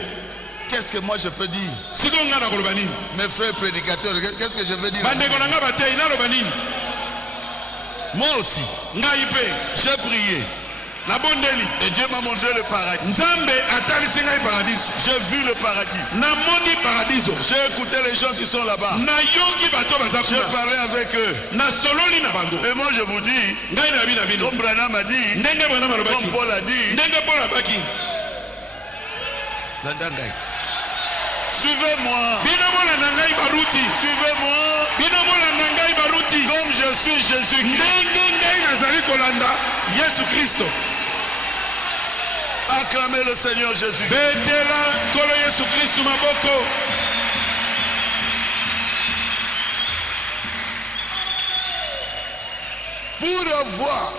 Qu'est-ce que moi je peux dire? sikoyo ngai nakoloba nini? Mes frères prédicateurs, qu'est-ce que je veux dire? bandeko na ngai batei naloba nini? Moi aussi, ngai mpe j'ai prié. nabondeli Et Dieu m'a montré le paradis. nzambe atalisi ngai paradiso. J'ai vu le paradis. namoni paradiso. J'ai écouté les gens qui sont là-bas. nayoki bato baza J'ai kuna. parlé avec eux. nasololi na bango. Et moi je vous dis, ngai nayebi na bino comme Branham a dit, ndenge Branham alobaki, comme Paul a dit, ndenge Paul alobaki, Dandangai. Suivez-moi. bino bolanda ngai baruti. Suivez-moi. bino bolanda ngai baruti. Comme je suis Jésus-Christ. ndenge ngai nazali kolanda Yesu Kristo. Acclamez le Seigneur Jésus. betela nkolo Yesu Kristo maboko. Pour avoir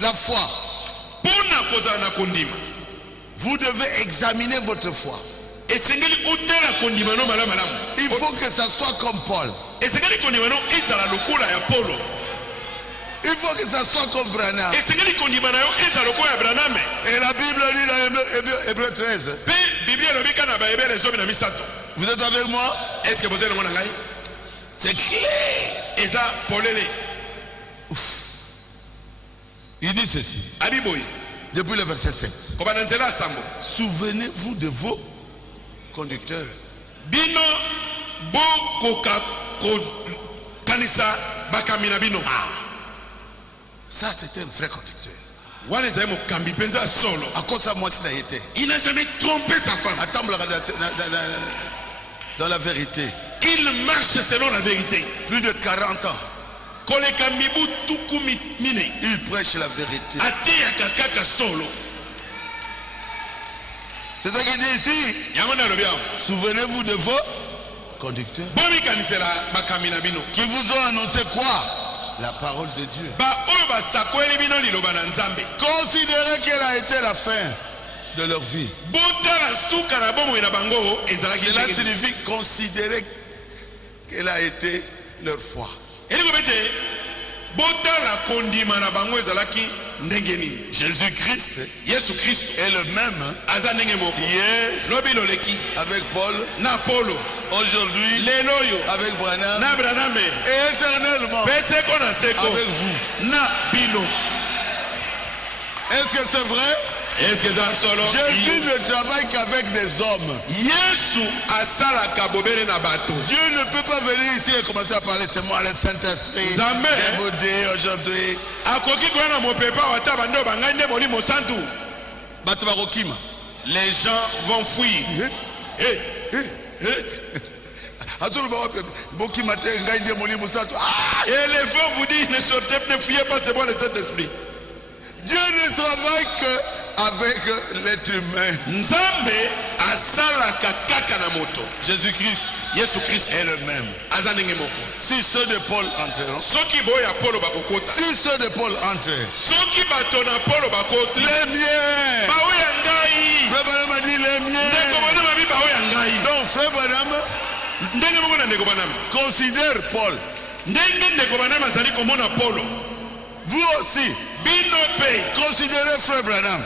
la foi, mpona kozala na kondima vous devez examiner votre foi. esengeli otala kondima no malamu malamu. Il faut que ça soit comme Paul. esengeli kondima no ezala lokola ya Polo. Il faut que ça soit comme Branham. esengeli kondima na yo ezala lokola ya Branham. Et la Bible dit dans Hébreux 13. mpe biblia elobi kaka na bayebele 13. Vous êtes avec moi? est ce que bozali ngo na ngai? C'est clair. eza polele. Il dit ceci, abi boye depuis le verset 7. kobanda nzela ya sambo. Souvenez-vous de vos conducteurs. bino bokoka kokanisa bakambi na bino. Ça, c'était un vrai conducteur. wana ezali mokambi mpenza ya solo. À cause ça, moi, ça n'a été. il n'a jamais trompé sa femme. Attends, dans la vérité. il marche selon la vérité. Plus de 40 ans, koleka mibu tuku mine il prêche la vérité. ateyaka kaka solo. C'est ça qu'il dit ici. yango nde alobi awa. Souvenez-vous de vos conducteurs bomikanisela bakambi na bino qui vous ont annoncé quoi? La parole de Dieu. baoyo basakweli bino liloba na Nzambe. Considérez quelle a été la fin de leur vie. botala suka na bomoi na bango ezalaki Cela ndenge. signifie considérer quelle a été leur foi. Jésus-Christ est le même hier avec Paul, aujourd'hui avec Branham et éternellement avec vous. Est-ce que c'est vrai? Jésus ne travaille qu'avec des hommes. Dieu ne peut pas venir ici et commencer à parler. C'est moi le Saint-Esprit. J'ai voté aujourd'hui. Les gens vont fuir. Et les vents vous disent ne sortez, ne fuyez pas, c'est moi le Saint-Esprit. Dieu ne travaille qu'avec l'être humain. Jésus-Christ est le même. Si ceux de Paul entreront, si ceux de Paul entrent, les miens. Frère Branham a dit les miens. Donc Frère Branham considère Paul. Vous aussi, considérez Frère Branham.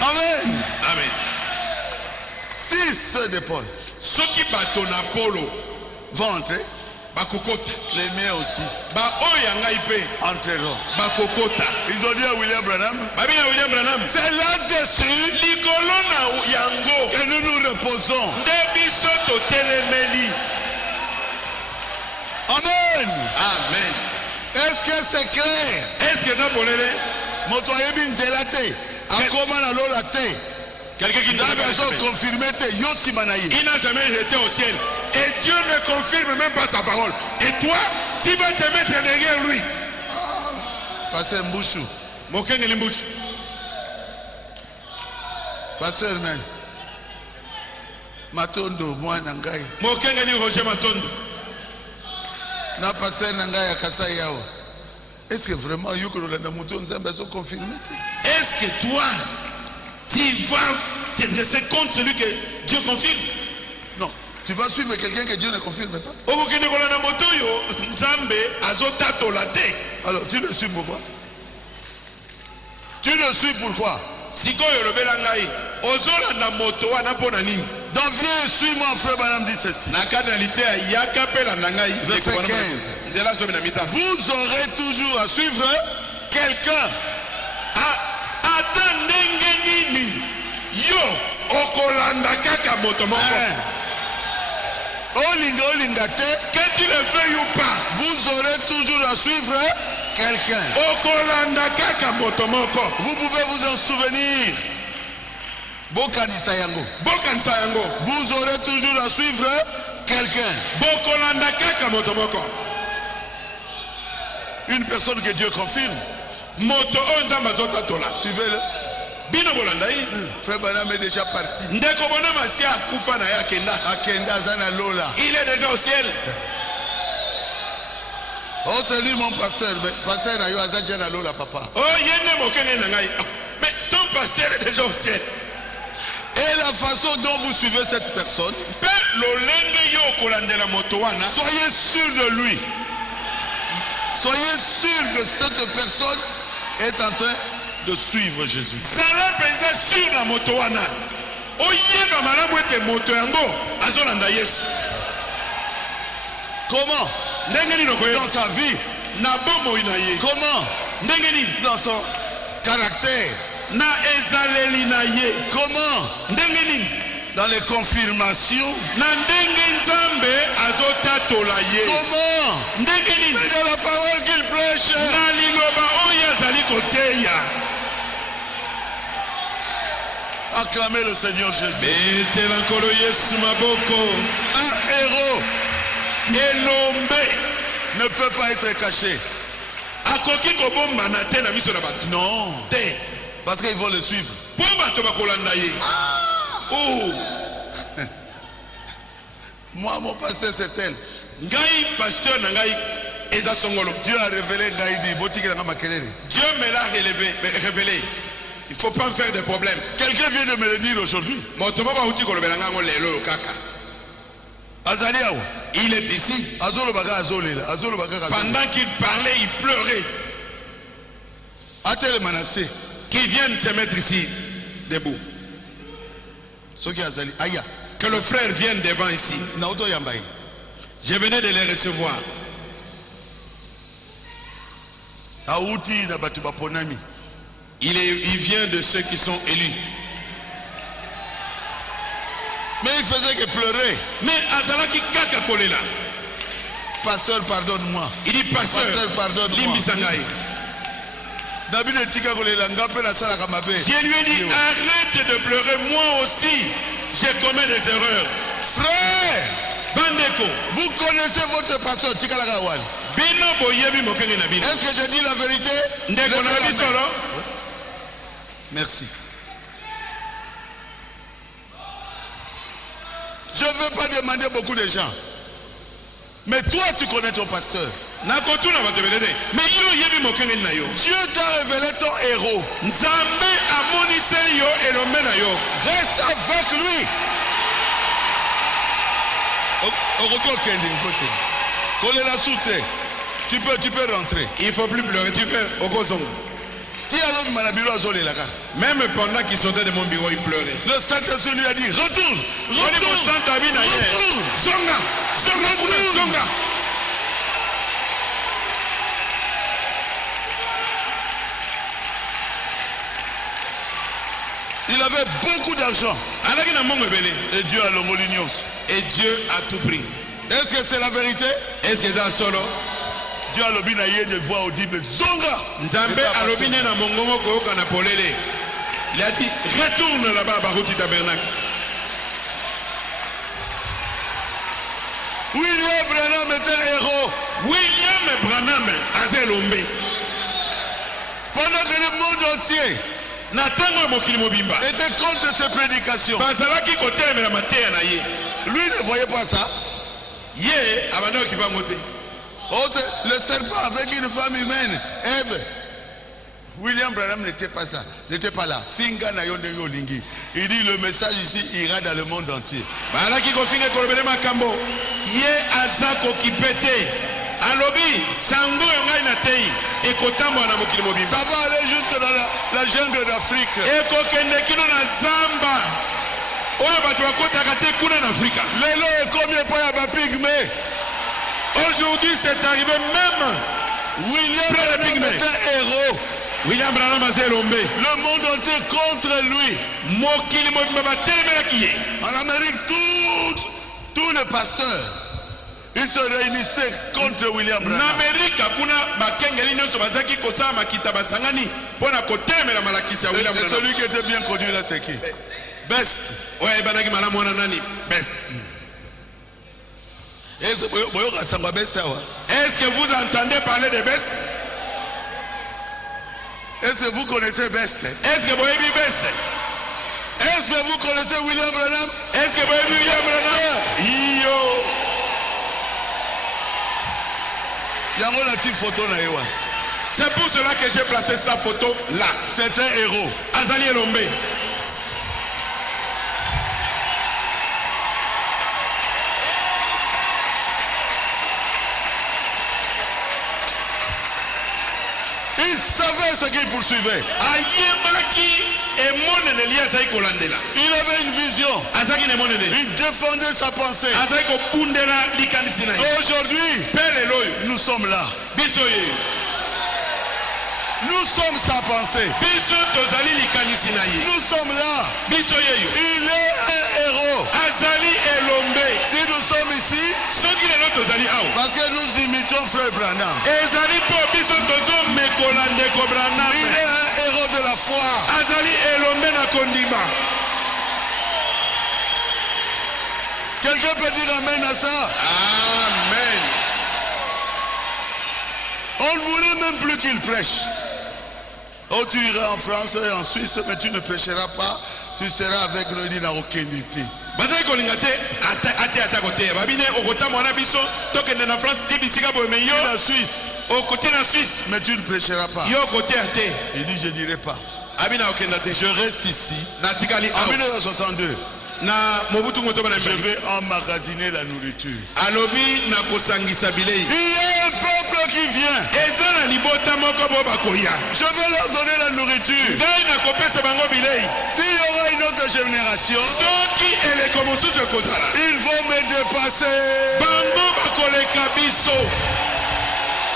Amen. Amen. Si ceux de Paul vont entrer, les miens aussi entreront. Ils ont dit à William Branham, c'est là-dessus que nous nous reposons. Amen. Amen. Est-ce que c'est clair? Est-ce que quelqu'un qui n'a jamais été au ciel. Et Dieu ne confirme même pas sa parole. Et toi, tu vas te mettre derrière lui. Pasteur Mbouchou. Mokengeli Mbouchou. Pasteur Nani. Matondo, moi Nangai. Mokengeli Roger Matondo. Na Pasteur Nangai Akasai Yao. Est-ce que vraiment Yukolo na Mouton Nzambe sont confirmés? Est-ce que toi, tu vas te dresser contre celui que Dieu confirme? Non. Tu vas suivre quelqu'un que Dieu ne confirme pas. Alors tu le suis pourquoi? Tu le suis pourquoi? Donc viens, suis-moi, Frère Branham dit ceci. Verset 15. Vous aurez toujours à suivre quelqu'un. Que tu le veuilles ou pas, vous aurez toujours à suivre quelqu'un. Vous pouvez vous en souvenir. Vous aurez toujours à suivre quelqu'un. Une personne que Dieu confirme. Suivez-le. Frère Branham est déjà parti. Il est déjà au ciel. Oh, c'est lui mon pasteur. Pasteur Nayo Azadjana Lola, papa. Oh, mais ton pasteur est déjà au ciel. Et la façon dont vous suivez cette personne, soyez sûr de lui. Soyez sûr que cette personne est en train de suivre Jésus. Comment? Dans sa vie. Comment? Dans son caractère. Comment? Dans les confirmations. Comment? Mais dans la parole qu'il prêche. Acclamez le Seigneur Jésus. Un héros ne peut pas être caché. Non. Parce qu'ils vont le suivre. Oh. Moi, mon pasteur, c'est elle. Dieu a révélé. Dieu me l'a révélé. Il ne faut pas me faire des problèmes. Quelqu'un vient de me le dire aujourd'hui. Il est ici. Pendant qu'il parlait, il pleurait. Qu'il vienne se mettre ici, debout. Que le frère vienne devant ici. Je venais de les recevoir. Il vient de ceux qui sont élus. Mais il faisait que pleurer. Mais Azalaki Kaka Kolela. Pasteur, pardonne-moi. Il dit pasteur, pardonne-moi. Je lui ai dit, arrête de pleurer, moi aussi, j'ai commis des erreurs. Frère, Bandeko, vous connaissez votre pasteur Tikalagawan. Est-ce que je dis la vérité? Merci. Je ne veux pas demander beaucoup de gens. Mais toi, tu connais ton pasteur. Dieu t'a révélé ton héros. Reste avec lui. Tu peux rentrer. Il ne faut plus pleurer, tu peux. Même pendant qu'il sortait de mon bureau, il pleurait. Le Saint-Esprit lui a dit, retourne. Zonga. Il avait beaucoup d'argent. Et Dieu a l'homolinios. Et Dieu a tout pris. Est-ce que c'est la vérité? Est-ce que c'est un solo? Dieu a l'obinaïe de voix audible. Zonga! Nzambe a l'obinaïe na mongongo koyoka na polele. Il a dit, retourne là-bas à Barouti Tabernacle. William Branham est un héros. William Branham a Zélombe. Pendant que le monde entier était contre ses prédications, lui ne voyait pas ça. Oh, le serpent avec une femme humaine, Ève. William Branham n'était pas ça, n'était pas là. Il dit le message ici ira dans le monde entier. Ça va aller jusque dans la jungle d'Afrique. Aujourd'hui c'est arrivé même. William Branham est un héros. William Branham a Zélombe. Le monde entier contre lui. En Amérique, tous les pasteurs, ils se réunissaient contre William Branham. Et celui qui était bien connu là, c'est qui? Best. Best. Est-ce que vous entendez parler de Best? Est-ce que vous connaissez Best? Est-ce que vous avez vu Best? Est-ce que vous connaissez William Branham? Est-ce que vous avez vu William Branham? C'est pour cela que j'ai placé sa photo là. C'est un héros. Azali Elombe. Il savait ce qu'il poursuivait. Il avait une vision. Il défendait sa pensée. Aujourd'hui, nous sommes là. Nous sommes sa pensée. Nous sommes là. Il est un héros. Si nous sommes ici, parce que nous imitons Frère Branham. Il est un héros de la foi. Quelqu'un peut dire amen à ça? Amen. On ne voulait même plus qu'il prêche. Oh, tu iras en France et en Suisse, mais tu ne prêcheras pas. Tu seras avec le dit dans aucun pays. La Suisse. Mais tu ne prêcheras pas. Il dit je ne dirai pas. abina okenda te Je reste ici. natikali En awa 1962, na mobutu moto bana je vais emmagasiner la nourriture. alobi na kosangisa bilei Il y a un peuple qui vient. eza na libota moko bo bakoya Je vais leur donner la nourriture. ngai nakopesa bango bilei S'il y aura une autre génération, soki eleko mosusu ekozala ils vont me dépasser. bango bakoleka biso.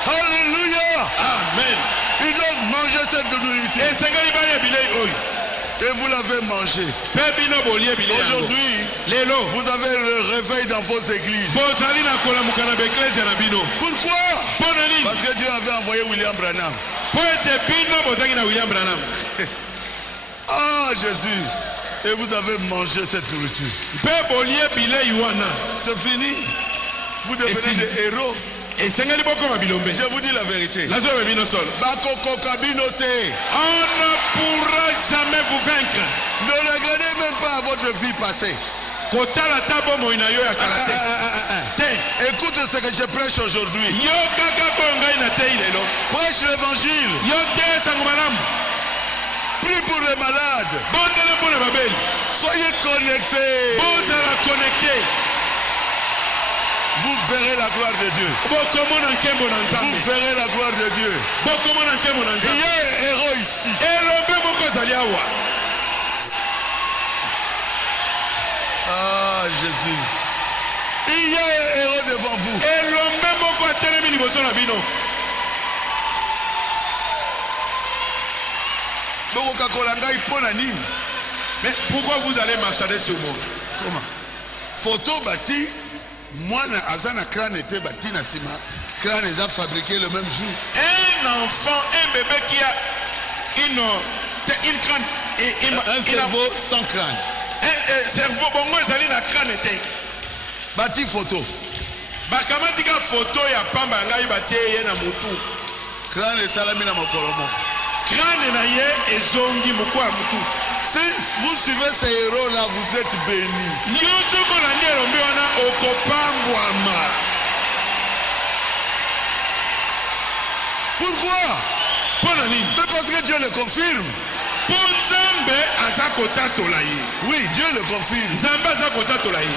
Alléluia. Amen. Ils doivent manger cette nourriture. esengeli balia bilei oyo Et vous l'avez mangé. mpe bino bolie bilei yango Aujourd'hui, lelo vous avez le réveil dans vos églises. bozali na kolamuka na baeklezia na bino Pourquoi? mpo na nini Parce que Dieu avait envoyé William Branham. mpo ete bino bozangi na william branham Ah, Jésus. Et vous avez mangé cette nourriture. mpe bolie bilei wana C'est fini. Vous devenez fini. des héros. esengeli bokoma bilombe Je vous dis la vérité. nazoyoba bino solo Bakoko Kabinote. on ne pourra jamais vous vaincre. Ne regardez même pas à votre vie passée. kotala ta bomoi na yo ya kala te te Écoute ce que je prêche aujourd'hui. yo kaka koyo ngai na tei lelo Prêche l'évangile. yo te sango malamu Prie pour les malades. bondele mpo na babeli Soyez connectés. bozala connecte Vous verrez la gloire de Dieu. bokomona nkembo na Vous nzambe verrez la gloire de Dieu. bokomona nkembo na Il y nzambe a un héros ici. elombe moko ezali awa Ah, Jésus. Il y a un héros devant vous. elombe moko atelemi liboso na bino mais pourquoi vous allez marchader sur moi? Comment? Photo bâti. Moi, Azana crâne était bâti na sima. Crâne les a fabriqué le même jour. Un enfant, un bébé qui a une crâne et Un cerveau sans crâne. un cerveau bongo ezali na crâne te Bâti photo. bakamati ka photo ya pamba ngai batie ye na mutu Crâne et salamina mokolomo. crâne na ye ezongi moko ya mutu. Si vous suivez ces héros-là, vous êtes bénis. nyonso kolandi elombe wana okopambwama. Pourquoi? mpo na nini? Mais parce que Dieu le confirme. mpo nzambe aza kotatola ye. Oui, Dieu le confirme. nzambe aza kotatola ye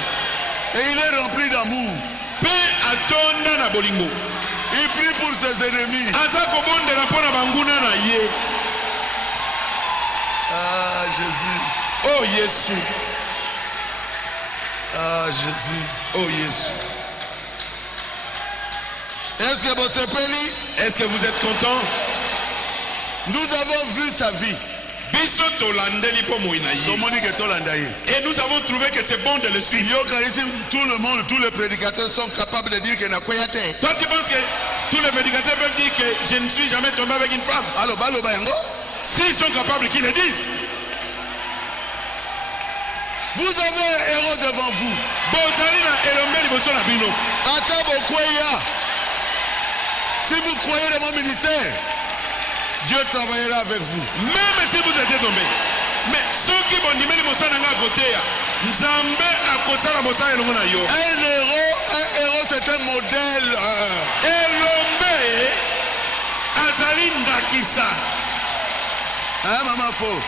Et il est rempli d'amour. mpe atonda na bolingo. Il prie pour ses ennemis. aza kobondela mpo na banguna na ye. Ah, Jésus. oh yesu, Ah, Jésus. oh yesu. Est-ce que vous sepeli? est-ce que vous êtes content? Nous avons vu sa vie. biso tolandeli mpo moi na ye Domonique et Tolandaye. et nous avons trouvé que c'est bon de le suivre. Tout le monde, tous les prédicateurs sont capables de dire qu'il n'a quoi. toi tu penses que tous les médicateurs peuvent dire que je ne suis jamais tombé avec une femme? Alors, balo bayango. S'ils sont capables qu'ils le disent. Vous avez un héros devant vous. bozali na elombe liboso na bino. Atabo Kweya. Si vous croyez dans mon ministère, Dieu travaillera avec vous. même si vous êtes tombé, mais soki bondimi liboso na nga koteya nzambe akosala mosala elongo na yo. Un héros, c'est un modèle. elombe azali ndakisa. Hein, maman faux.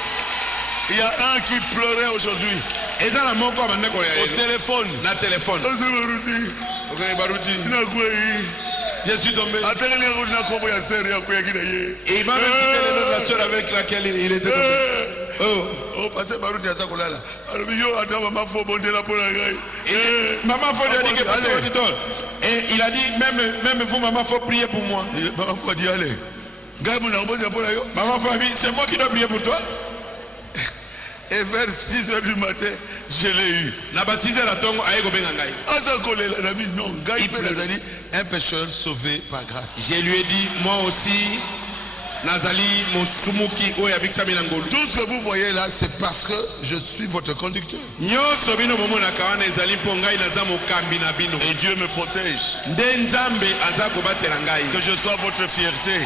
Il y a un qui pleurait aujourd'hui eza na moko abanda koya au téléphone. na téléphone. Okay, baruti. Je suis tombé. Et il m'a même cité le nom de la soeur avec laquelle il était tombé. Oh, passé Baruti à Sakolala. Maman faut bondir la pour la graille. maman faut lui a dit que passez au titol. Et il a dit même vous maman faut prier pour moi. Maman faut dire allez. Maman faut dire c'est moi qui dois prier pour toi. Et vers 6h du matin, je l'ai eu. Là-bas 6h à Tongo, aïe gobenga ngai. Non, un pécheur sauvé par grâce. Je lui ai dit moi aussi Nazali Mosumuki Oyabiksa Milangolo. Tout ce que vous voyez là, c'est parce que je suis votre conducteur. Et Dieu me protège. Que je sois votre fierté.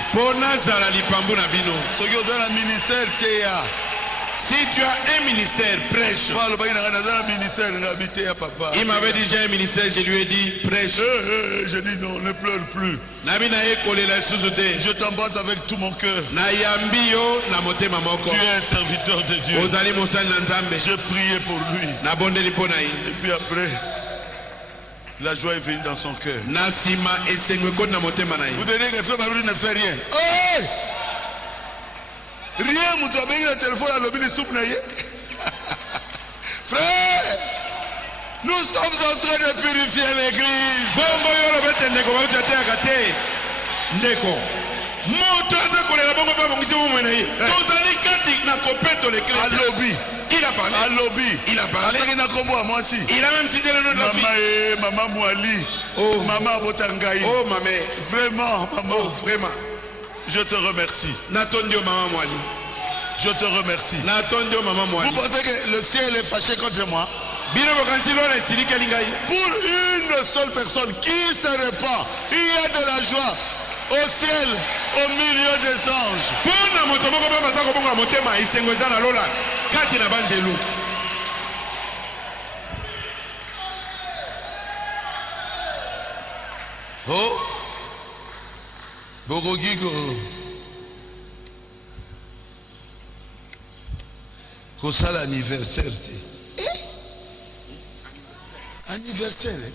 Soki oza na ministère Théa. Si tu as un ministère, prêche. Il m'avait dit j'ai un ministère, je lui ai dit prêche. Je dis non, ne pleure plus. Je t'embrasse avec tout mon cœur. Tu es un serviteur de Dieu. J'ai prié pour lui. Et puis après, la joie est venue dans son cœur. Vous donnez que frère Baroudi ne fait rien. Hey! Rien, vous avez le téléphone à l'objet de soupe. Frère, nous sommes en train de purifier l'église. Il a parlé. Moi aussi. Il a même cité le nom de la fille. Maman Mouali. Oh. Maman Botangaï. Oh, maman. Vraiment, maman. Oh, vraiment. Je te remercie. N'attendez maman Mouali. Je te remercie. N'attendez maman Mouali. Vous pensez que le ciel est fâché contre moi? Pour une seule personne qui se répand, il y a de la joie au ciel, au milieu des anges. Oh, Bogogigo. Kosa l'anniversaire. Anniversaire.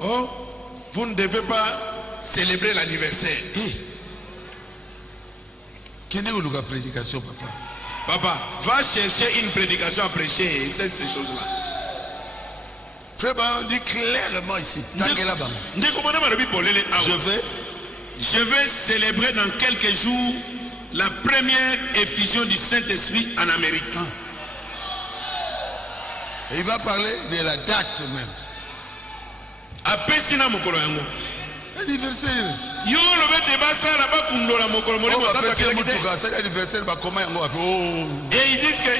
Oh, vous ne devez pas célébrer l'anniversaire. Quelle est la prédication, papa? Papa, va chercher une prédication à prêcher. C'est ces choses-là. Frère Baron dit clairement ici. Je vais célébrer dans quelques jours la première effusion du Saint-Esprit en Amérique. Et il va parler de la date même. Anniversaire. Et ils disent que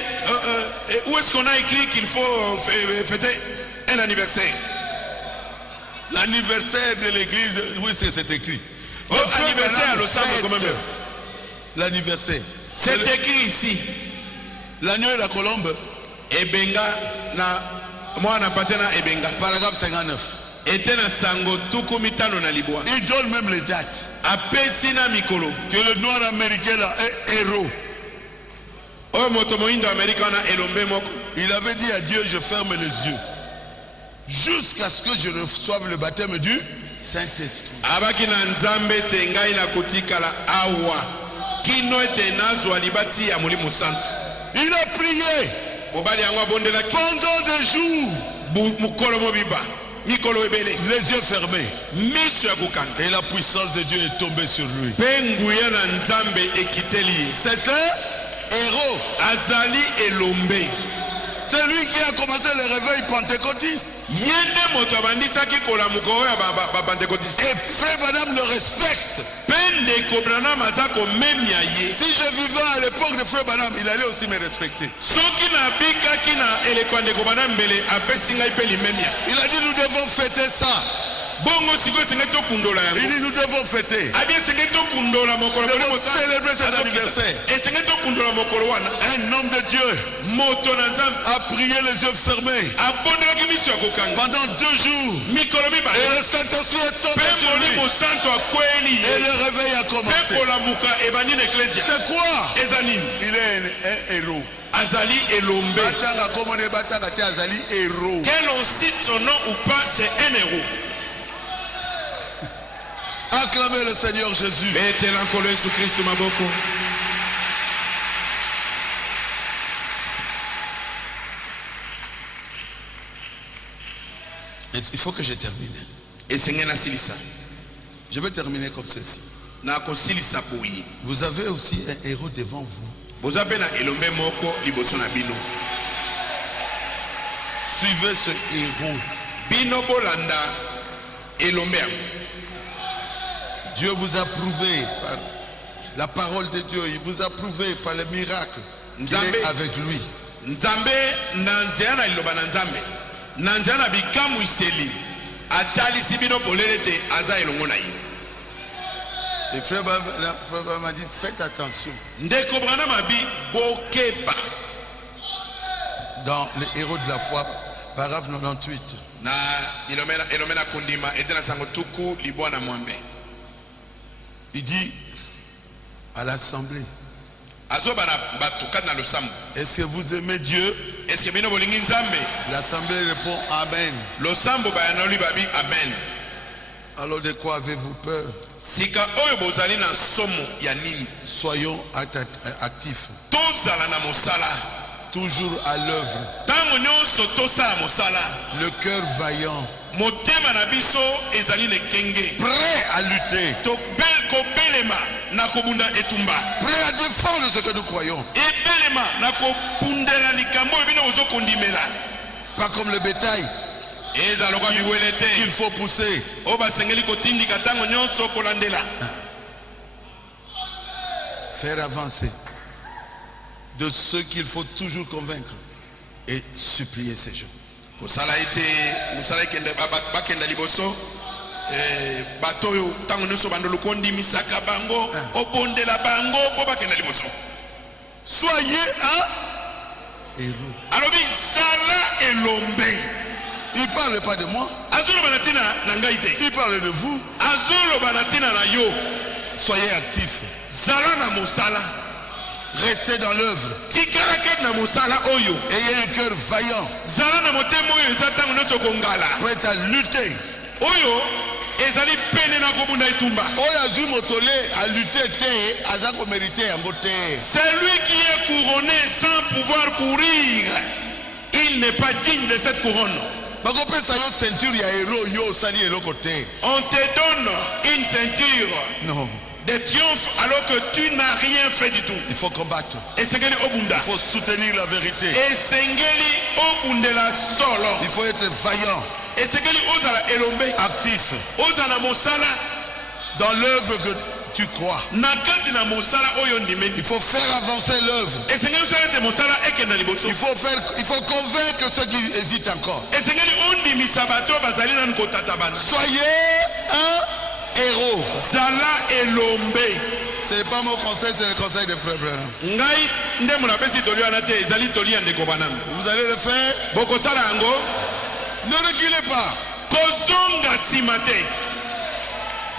où est-ce qu'on a écrit qu'il faut fêter un anniversaire? L'anniversaire de l'église, oui, c'est écrit. Oh, anniversaire à l'Osama quand même. L'anniversaire. C'est écrit ici. L'agneau et la colombe. Ebenga na moi na patena Ebenga. Paragraphe 59. Était na sango tukumitano na libwa. Il donne même les dates. Apesina mikolo. Que le noir américain là est héros. Oh motomoindo américain na elombe moko. Il avait dit à Dieu, je ferme les yeux jusqu'à ce que je reçoive le baptême du Saint-Esprit. Abaki na nzambe tengai na kotikala awa. Kino ete nazwa libati ya mulimo santo. Il a prié pendant des jours. Les yeux fermés. Et la puissance de Dieu est tombée sur lui. C'est un héros. C'est lui qui a commencé le réveil pentecôtiste. Et frère Branham le respecte. Si je vivais à l'époque de frère Branham, il allait aussi me respecter. Il a dit nous devons fêter ça. Il dit nous devons fêter. Nous devons célébrer cet anniversaire. Un homme de Dieu a prié les yeux fermés pendant 2 jours. Et le Saint-Esprit est tombé sur lui. Et le réveil a commencé. C'est quoi? Il est un héros. Azali Elombe. Quel on cite son nom ou pas, c'est un héros. Acclamez le Seigneur Jésus. Il faut que je termine. Je vais terminer comme ceci. Vous avez aussi un héros devant vous. Suivez ce héros. Dieu vous a prouvé par la parole de Dieu. Il vous a prouvé par les miracles. Il est avec lui. Et frère m'a dit faites attention. dans les héros de la foi, paragraphe 98. na ilomena kundima etena sango tuku libwana mwambe. Il dit à l'assemblée, Azoba na batukat na losambo. est-ce que vous aimez Dieu? Est-ce que bino bolingi nzambe? L'assemblée répond Amen. Losambo bayanoli babi amen. Alors de quoi avez-vous peur? Sika oyo bozali na somo ya nini? Soyons actifs, Tozala na mosala. toujours à l'œuvre, Tango nyonso tosala mosala. le cœur vaillant, Motema na biso ezali lekenge. prêt à lutter, Kobelema na kobunda etumba. prêt à défendre ce que nous croyons, Ebelema na kobundela likambo bino ozo kondimela. pas comme le bétail Ezaloka biwelete. qu'il faut pousser. O basengeli kotindika tango nyonso kolandela. Faire avancer de ceux qu'il faut toujours convaincre et supplier ces gens. Kosala ete musala kende bakenda liboso. Bato oyo tango nyonso bandolo kondimisaka bango obondela bango po bakenda liboso. Soyez un héros. Alobi sala elombe. Il ne parle pas de moi, Azolo banatina na ngai te. il parle de vous. Azolo banatina na yo. Soyez actifs, Zala na mosala. restez dans l'œuvre, Tikala ket na mosala oyo. ayez un cœur vaillant, Zala na motema oyo eza tango nyonso kongala. prêt à lutter. Oyo ezali pene na kobunda etumba. Oyo azwi motole à lutter te, aza ko mériter yango te. Celui qui est couronné sans pouvoir courir, il n'est pas digne de cette couronne. Bakopesa yo ceinture ya héros yo osali eloko te. On te donne une ceinture Non, de triomphe alors que tu n'as rien fait du tout. il faut combattre, Esengeli obunda. il faut soutenir la vérité, Esengeli obundela solo. il faut être vaillant, Esengeli ozala elombe. actif Ozala mosala dans l'œuvre que tu crois. na kati na mosala oyo ndimeli. Il faut faire avancer l'œuvre. Esengeli osala ete mosala ekenda liboso. Il faut convaincre ceux qui hésitent encore. Esengeli ondimisa bato bazali nanu kotata bana. Soyez un héros. Zala elombe. Ce n'est pas mon conseil, c'est le conseil des frères Branham. Ngai nde munapesi toli wana te ezali toli ya ndeko bananu. Vous allez le faire. Bokosala yango. Ne reculez pas. Kozonga nsima te.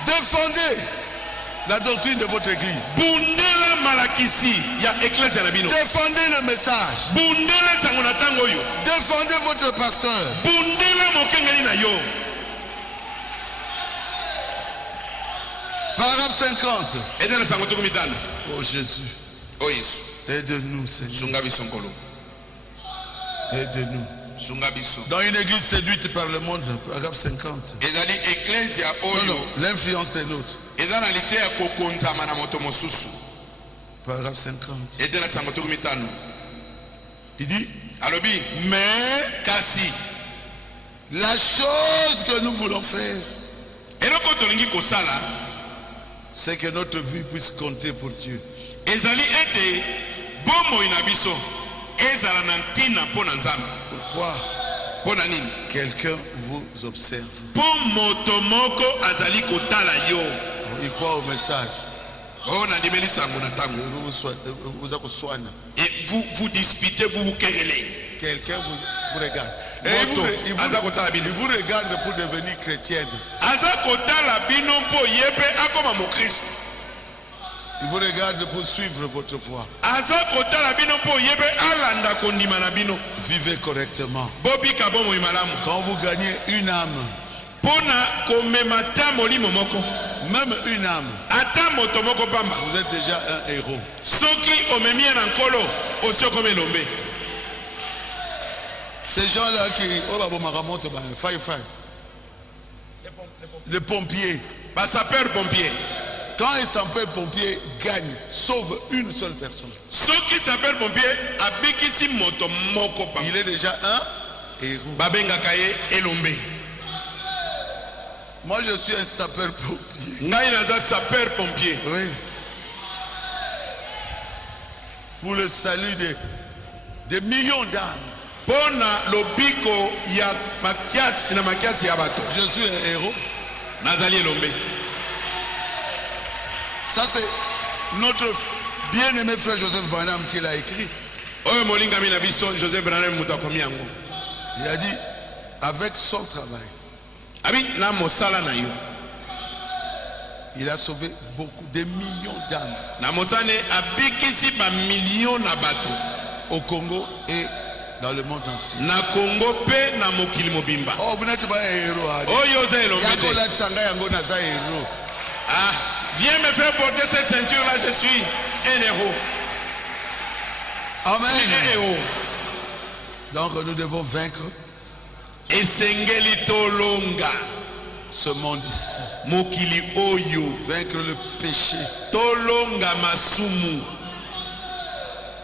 Défendez la doctrine de votre église. Bundela malakisi ya eklezia na bino. Défendez le message. Bundela sango na ntango oyo. Défendez votre pasteur. Bundela mokengeli na yo. Paragraphe 50. Etela sango tuku mitano. Oh Jésus, O Yesu. aide-nous Seigneur. Sunga biso nkolo. Aide-nous. Sunga biso. Dans une église séduite par le monde, paragraphe 50. Ezali eklezia Non, oyo. non, l'influence des nôtres. Eza na lite ya kokonzama na moto mosusu. Paragraphe 50. Etela sango tuku mitano. Il dit, Alobi. mais Kasi. la chose que nous voulons faire, Eloko tolingi kosala. c'est que notre vie puisse compter pour Dieu. Ezali ete bomoi na biso ezala na ntina mpo na nzambe. Pourquoi? Mpo na nini? Quelqu'un vous observe. Mpo moto moko azali kotala yo. Il croit au message. Oyo nandimeli sango na ntango. Vous akoswana. Et vous disputez, vous querellez. Quelqu'un vous regarde. Et Moto, aza kotala il bino. vous regarde pour devenir chrétienne. Aza kotala bino mpo ye mpe akoma mokristo. Il vous regarde pour suivre votre foi. Aza kotala bino mpo ye mpe alanda kondima na bino. Vivez correctement. Bobika bomoi malamu. Quand vous gagnez une âme, Mpona komema ta molimo moko. même une âme, Ata moto moko pamba. vous êtes déjà un héros. Soki omemi ye na nkolo osi okoma elombe. Ces gens-là qui... Oh, bah, bon, ma remonte, bah, fire. Les pompiers. Basaper pompier. Quand un sapeur-pompier gagne, sauve une seule personne, Soki saper pompier abikisi moto moko pamba. il est déjà un héros. Babengaka ye elombe. Moi, je suis un sapeur-pompier. Ngai naza saper pompier. Oui. Pour le salut des millions d'âmes. Pona lobiko ya makiasi na makiasi ya bato. Je suis un héros. Nazali elombe. Ça, c'est notre bien-aimé frère Joseph Branham qui l'a écrit. Oyo molingami na biso Joseph Branham muta komi yango. Il a dit, avec son travail, Abi na mosala na yo. il a sauvé beaucoup, des millions d'âmes Na mosane abikisi ba millions na bato. au Congo et dans le monde entier. Na Congo pe na mokili mobimba. Oh, vous n'êtes pas un héros. Oyo za elombe. Ah, viens me faire porter cette ceinture là, je suis un héros. Amen. Un héros. Donc nous devons vaincre Esengeli tolonga ce monde ici. mokili oyo. Vaincre le péché Tolonga masumu.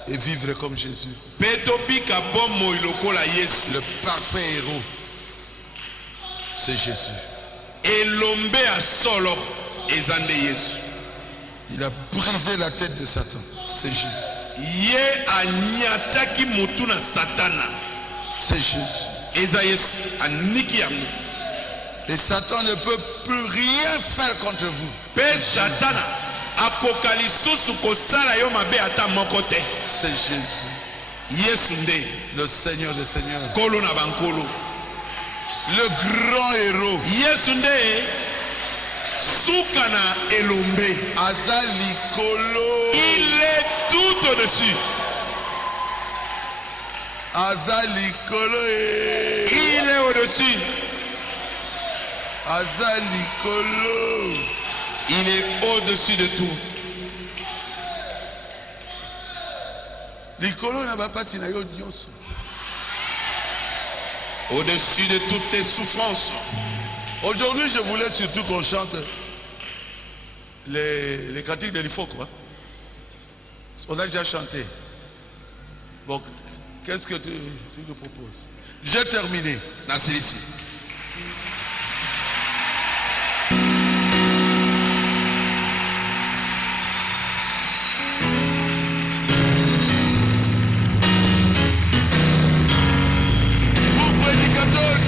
et vivre comme Jésus. Petopika bomo ilokola Yesu. Le parfait héros, c'est Jésus. Elombe a solo ezande Yesu. Il a brisé la tête de Satan. C'est Jésus. Ye anyataki mutu na satana. C'est Jésus. Eza Yesu aniki yango. Et Satan ne peut plus rien faire contre vous. Pe satana akoka lisusu kosala yo mabe ata moko te. C'est Jésus, Yesu nde le Seigneur des Seigneurs. kolo na bankolo. Le grand héros. Yesu nde suka na elombe. Aza likolo. Il est tout au-dessus. Aza likolo. Il est au-dessus. Aza likolo. Il est au-dessus de tout. Likolo na bapasi na yo nyonso. Au-dessus de toutes tes souffrances. Aujourd'hui, je voulais surtout qu'on chante les cantiques de l'Ifo, quoi. On a déjà chanté. Bon, qu'est-ce que tu nous proposes? J'ai terminé. Nasilisi. Vous prédicateurs,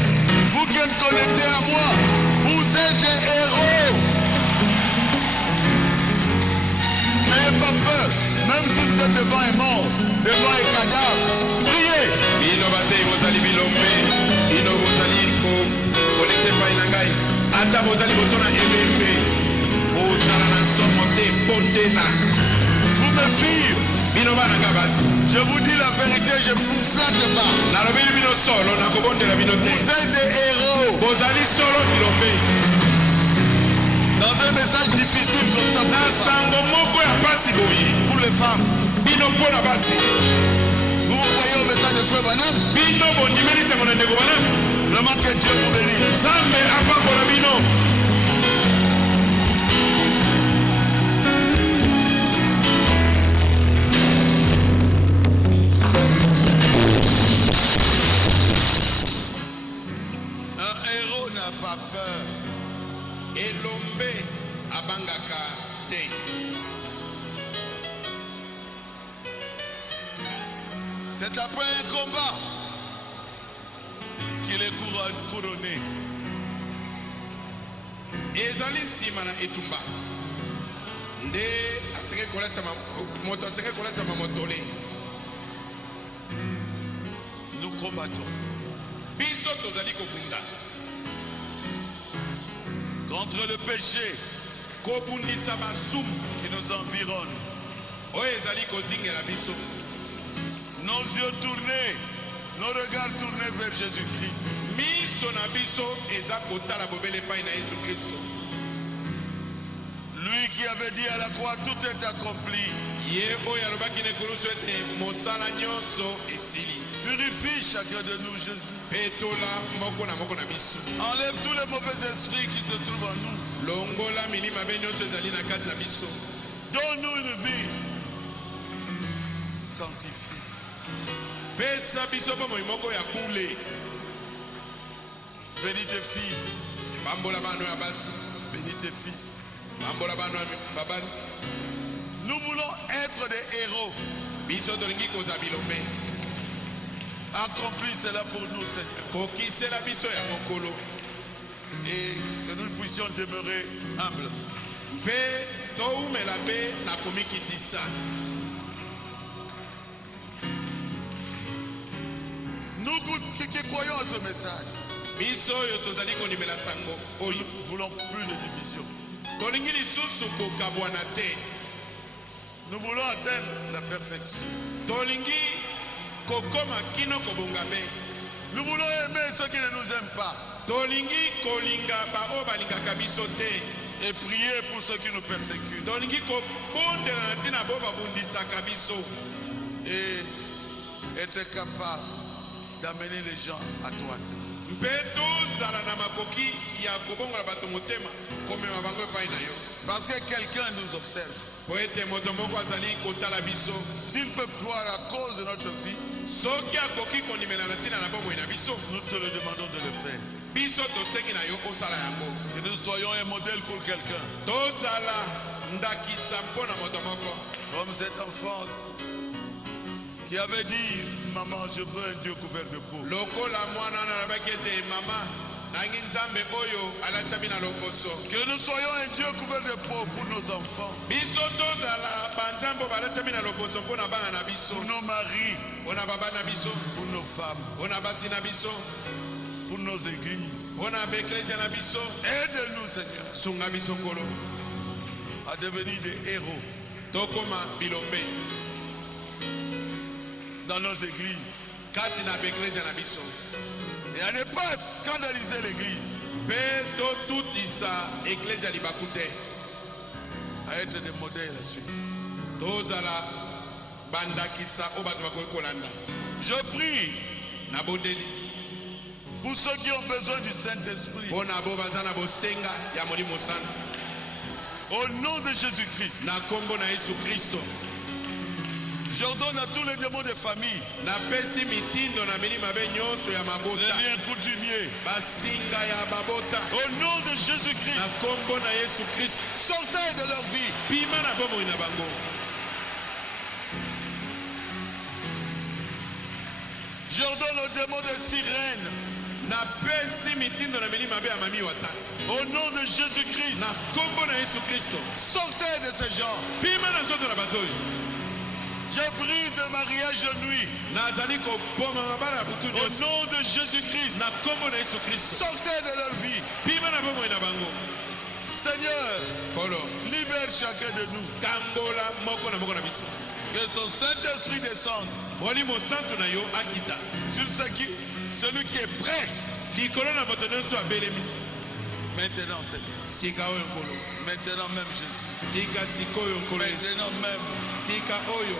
vous qui êtes connectés à moi, vous êtes des héros. N'ayez pas peur, même si vous êtes devant un mort, devant un cadavre. Priez. Bino batei bozali bilombe. Bino bozali ko connecté pai na ngai. Ata bozali bozona emembe. Bozala na somo te bondela. Vous me fiez. Bino bana nga basi. Je vous dis la vérité, je vous flatte pas. Nalobeli bino solo nakobondela bino te. Vous êtes des héros. Bozali solo bilombe. Dans un message difficile comme ça Na sango moko ya pasi boye. pour les femmes. Bino mpona basi. Vous vous croyez au message de Frère Branham? Bino bondimeli sango na ndeko bana. Vraiment que Dieu vous bénisse. Zambe apambola bino. Un héros n'a pas peur. Elombe abangaka te. C'est après un combat qu'il est couronné. Ezali nsima na etumba nde asenge kolatisa moto asenge kolatisa mamotole. Nous combattons Biso tozali kobunda contre le péché kobundisa masumu qui nous environne. oyo ezali kozingela biso. Nos yeux tournés, nos regards tournés vers Jésus-Christ. Miso na biso eza kotala bobele epai na Yesu Kristo. Lui qui avait dit à la croix, tout est accompli. Ye oyo alobaki na ekulusu ete mosala nyonso esili. Purifie chacun de nous, Jésus. Petola moko na biso. Enlève tous les mauvais esprits qui se trouvent en nous. Longola milima mabe nyonso ezali na kati na biso. Donne-nous une vie sanctifiée. Pesa biso bomoi moko ya bule. Bénis tes filles, Bambola bano ya basi. bénis tes fils. Bambola bano ya babani. Nous voulons être des héros. Biso tolingi koza bilombe. Accomplis cela pour nous, Seigneur. Kokisela biso ya mokolo. Et que nous puissions demeurer humbles. Mpe toumela mpe nakomi kitisa. ce message. biso oyo tozali kondimela sango Nous oyo ne voulons plus de division. tolingi lisusu kokabwana te. Nous voulons atteindre la perfection. Tolingi kokoma kino kobongabe. Nous voulons aimer ceux qui ne nous aiment pas. Tolingi kolinga bao balingaka biso te. Et prier pour ceux qui nous persécutent. Tolingi kobondela na ntina bo babundisaka biso. Et être capable d'amener les gens à toi, Seigneur. Mpe tozala na makoki ya kobongola bato motema komema bango epai na yo. Parce que quelqu'un nous observe. Po ete moto moko azali kotala biso. S'il peut croire à cause de notre vie, Soki akoki kondimela na ntina na bomoi na biso. nous te le demandons de le faire. Biso tosengi na yo osala yango. Que nous soyons un modèle pour quelqu'un. Tozala ndakisa mpo na moto moko. Comme cet enfant qui avait dit, maman, je veux un Dieu couvert de peau. Lokola mwana na nabaki ete mama nangi nzambe oyo alatami na lokoso. Que nous soyons un Dieu couvert de peau pour nos enfants, Biso tozala banzambe balatami na lokoso mpo na bana na biso. pour nos maris, Mpo na baba na biso. pour nos femmes, Mpo na basi na biso. pour nos églises. Mpo na baeklesia na biso. Aide-nous, Seigneur, Sunga biso nkolo. à devenir des héros Tokoma bilombe. dans nos églises Kati na baeklesia na biso. et à ne pas scandaliser l'église, Mpe totutisa eklesia libaku te. à être des modèles à suivre. Tozala bandakisa oyo bato bakoki kolanda. Je prie Na bondeli. pour ceux qui ont besoin du Saint-Esprit, Mpo na bo baza na bosenga ya molimo santu. au nom de Jésus-Christ. Na kombo na Yesu Kristo. J'ordonne à tous les démons des familles, Napesi mitindo na milima be nyonso ya les mabota. liens coutumiers, Basinga ya babota. au nom de Jésus-Christ, Na kombo na Yesu Kristo. sortez de leur vie. Pima na bomoi na bango. J'ordonne aux démons des sirènes, Napesi mitindo na milima be ya mami wata. au nom de Jésus-Christ, Na kombo na Yesu Kristo. sortez de ces gens. Pima na nzoto na bato oyo. Je brise le mariage de nuit, Nazali koboma mabala ya butu au nyonso. nom de Jésus-Christ, Na kombo na Yesu Kristo. sortez de leur vie. Pima na bomoi na bango. Seigneur, Kolo. libère chacun de nous. Kangola moko na moko na biso. Que ton Saint-Esprit descende Molimo santu na yo akita. sur celui qui est prêt Likolo na moto nyonso abelemi. maintenant, Seigneur. Sika oyo nkolo. Maintenant même, Jésus. Sika sikoyo nkolo Yesu. Maintenant même. Sika oyo.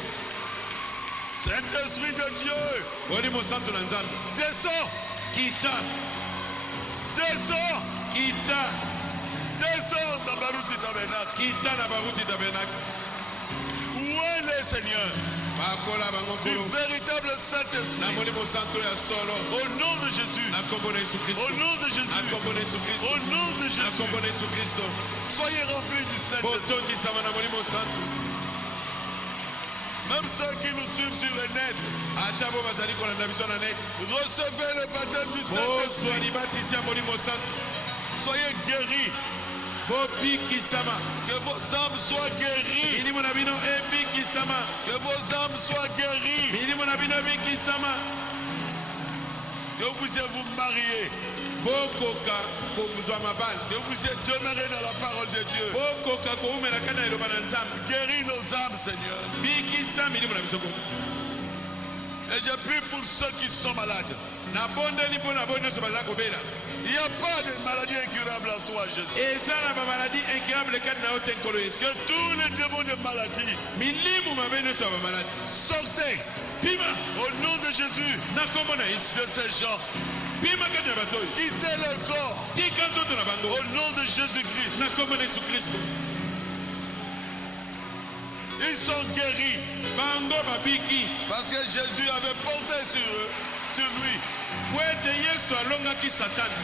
Saint-Esprit de Dieu, Molimo santu na nzambe. descends, Kita. descends, Kita. descends dans Baruti Tabernacle. Kita na baruti tabernacle. Où est le Seigneur? Bakola bango Du nkolo. véritable Na Saint-Esprit. molimo santu ya solo. Au nom de Jésus. Na kombo na Yesu Kristo. Au nom de Na Jésus. kombo na Yesu Kristo. Au nom de Na Jésus. kombo na Yesu Kristo. Soyez remplis du Saint-Esprit. Botondisama na molimo santu. Même ceux qui nous suivent sur le net, Ata bo bazali kolanda biso na net. recevez le baptême du Bozwa Saint-Esprit. libatisi ya molimo santu. Soyez guéris. Bobikisama. Que vos âmes soient guéries. Milimo na bino ebikisama. Que vos âmes soient guéries. Milimo na bino ebikisama. Que vous puissiez vous marier. Bokoka kozwa mabala. Que vous puissiez demeurer dans la parole de Dieu. Bokoka koumelaka na eloba na nzambe. Guéris nos âmes, Seigneur. Bikisa milimo na biso koko. Et je prie pour ceux qui sont malades. Nabondeli mpo na bo nyonso baza kobela. Il n'y a pas de maladie incurable en toi, Jésus. Eza na bamaladi incurable kati na yo te nkolo Yesu. Que tous les démons de maladie Milimu mabe nyonso ya bamaladi. sortez Pima au nom de Jésus na kombo na Yesu. de ces gens. Pima kati na bato oyo. Quittez leur corps Tika nzoto na bango. au nom de Jésus-Christ. Na kombo na Yesu Kristo. Ils sont guéris Bango babiki. parce que Jésus avait porté sur eux, sur lui, Po ete Yesu alongaki Satani.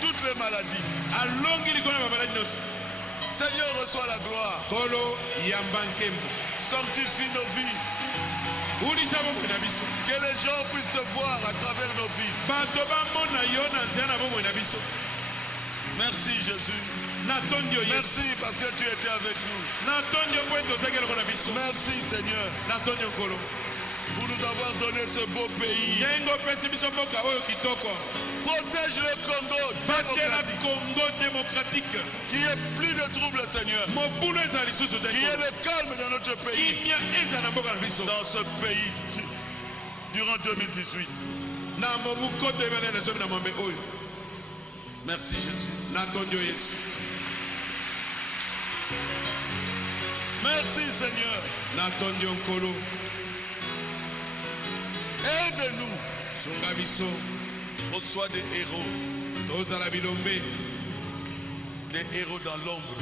toutes les maladies. Alongi likolo ya bamaladi nyonso. Seigneur, reçois la gloire. Kolo yamba nkembo. Sanctifie nos vies. Bulisa bomoi na biso. Que les gens puissent te voir à travers nos vies. Bato bamona yo na nzela na bomoi na biso. Merci Jésus. Natondi yo Yesu. Merci parce que tu étais avec nous. Natondi yo po ete ozaki eloko na biso. Merci Seigneur. Natondi yo nkolo. pour nous avoir donné ce beau pays. Protège le Congo démocratique. Qui est plus de troubles, Seigneur. Qui est le calme dans notre pays. Dans ce pays durant 2018. Merci Jésus. Merci Seigneur. Aide-nous. Qu'on soit des héros. Des héros dans l'ombre.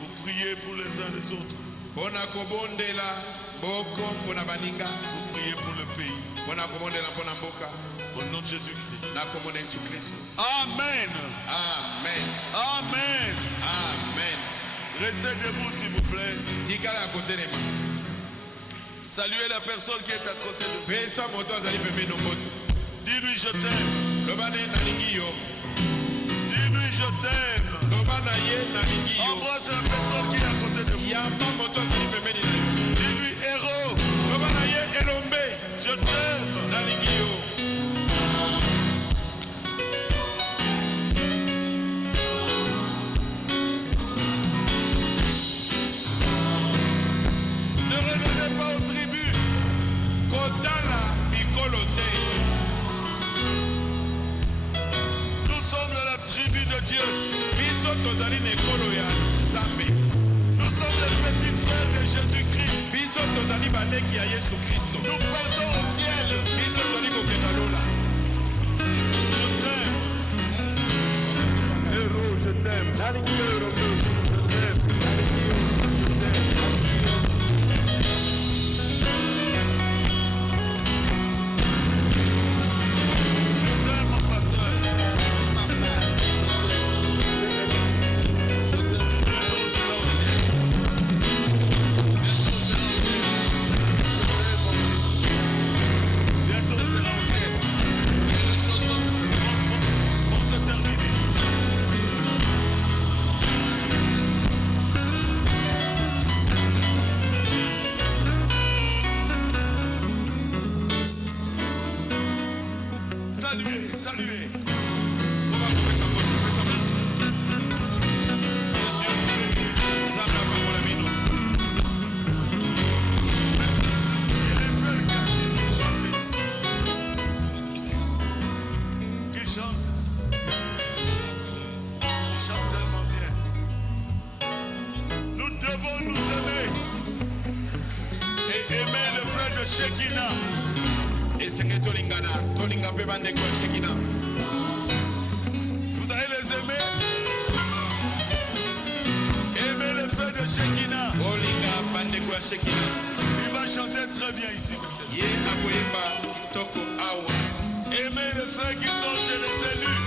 Vous priez pour les uns les autres. Vous priez pour le pays. Au nom de Jésus-Christ. Amen. Amen. Amen. Amen. Restez debout s'il vous plaît. Saluez la personne qui est à côté de vous. Dis-lui je t'aime. Dis-lui je t'aime. Embrasse la personne qui est à côté de vous. Dis-lui héros. Je t'aime. Ne revenez pas aux tribus. Nous sommes de la tribu de Dieu. Nous sommes les petits frères de Jésus-Christ. Nous partons au ciel. Je t'aime. Héros, je t'aime. Je t'aime. Saluez. Ils chantent tellement bien. Nous devons nous aimer et aimer le frère de Shekinah. Vous allez les aimer. Aimer le frère de Shekinah. Il va chanter très bien ici maintenant. Aimer les frères qui sont chez les élus.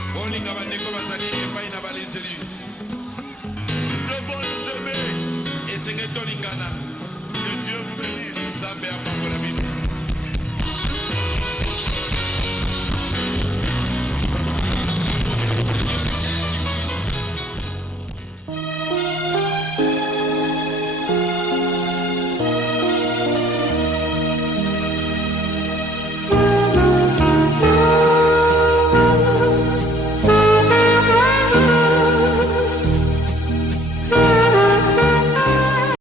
Nous devons nous aimer. Que Dieu vous bénisse.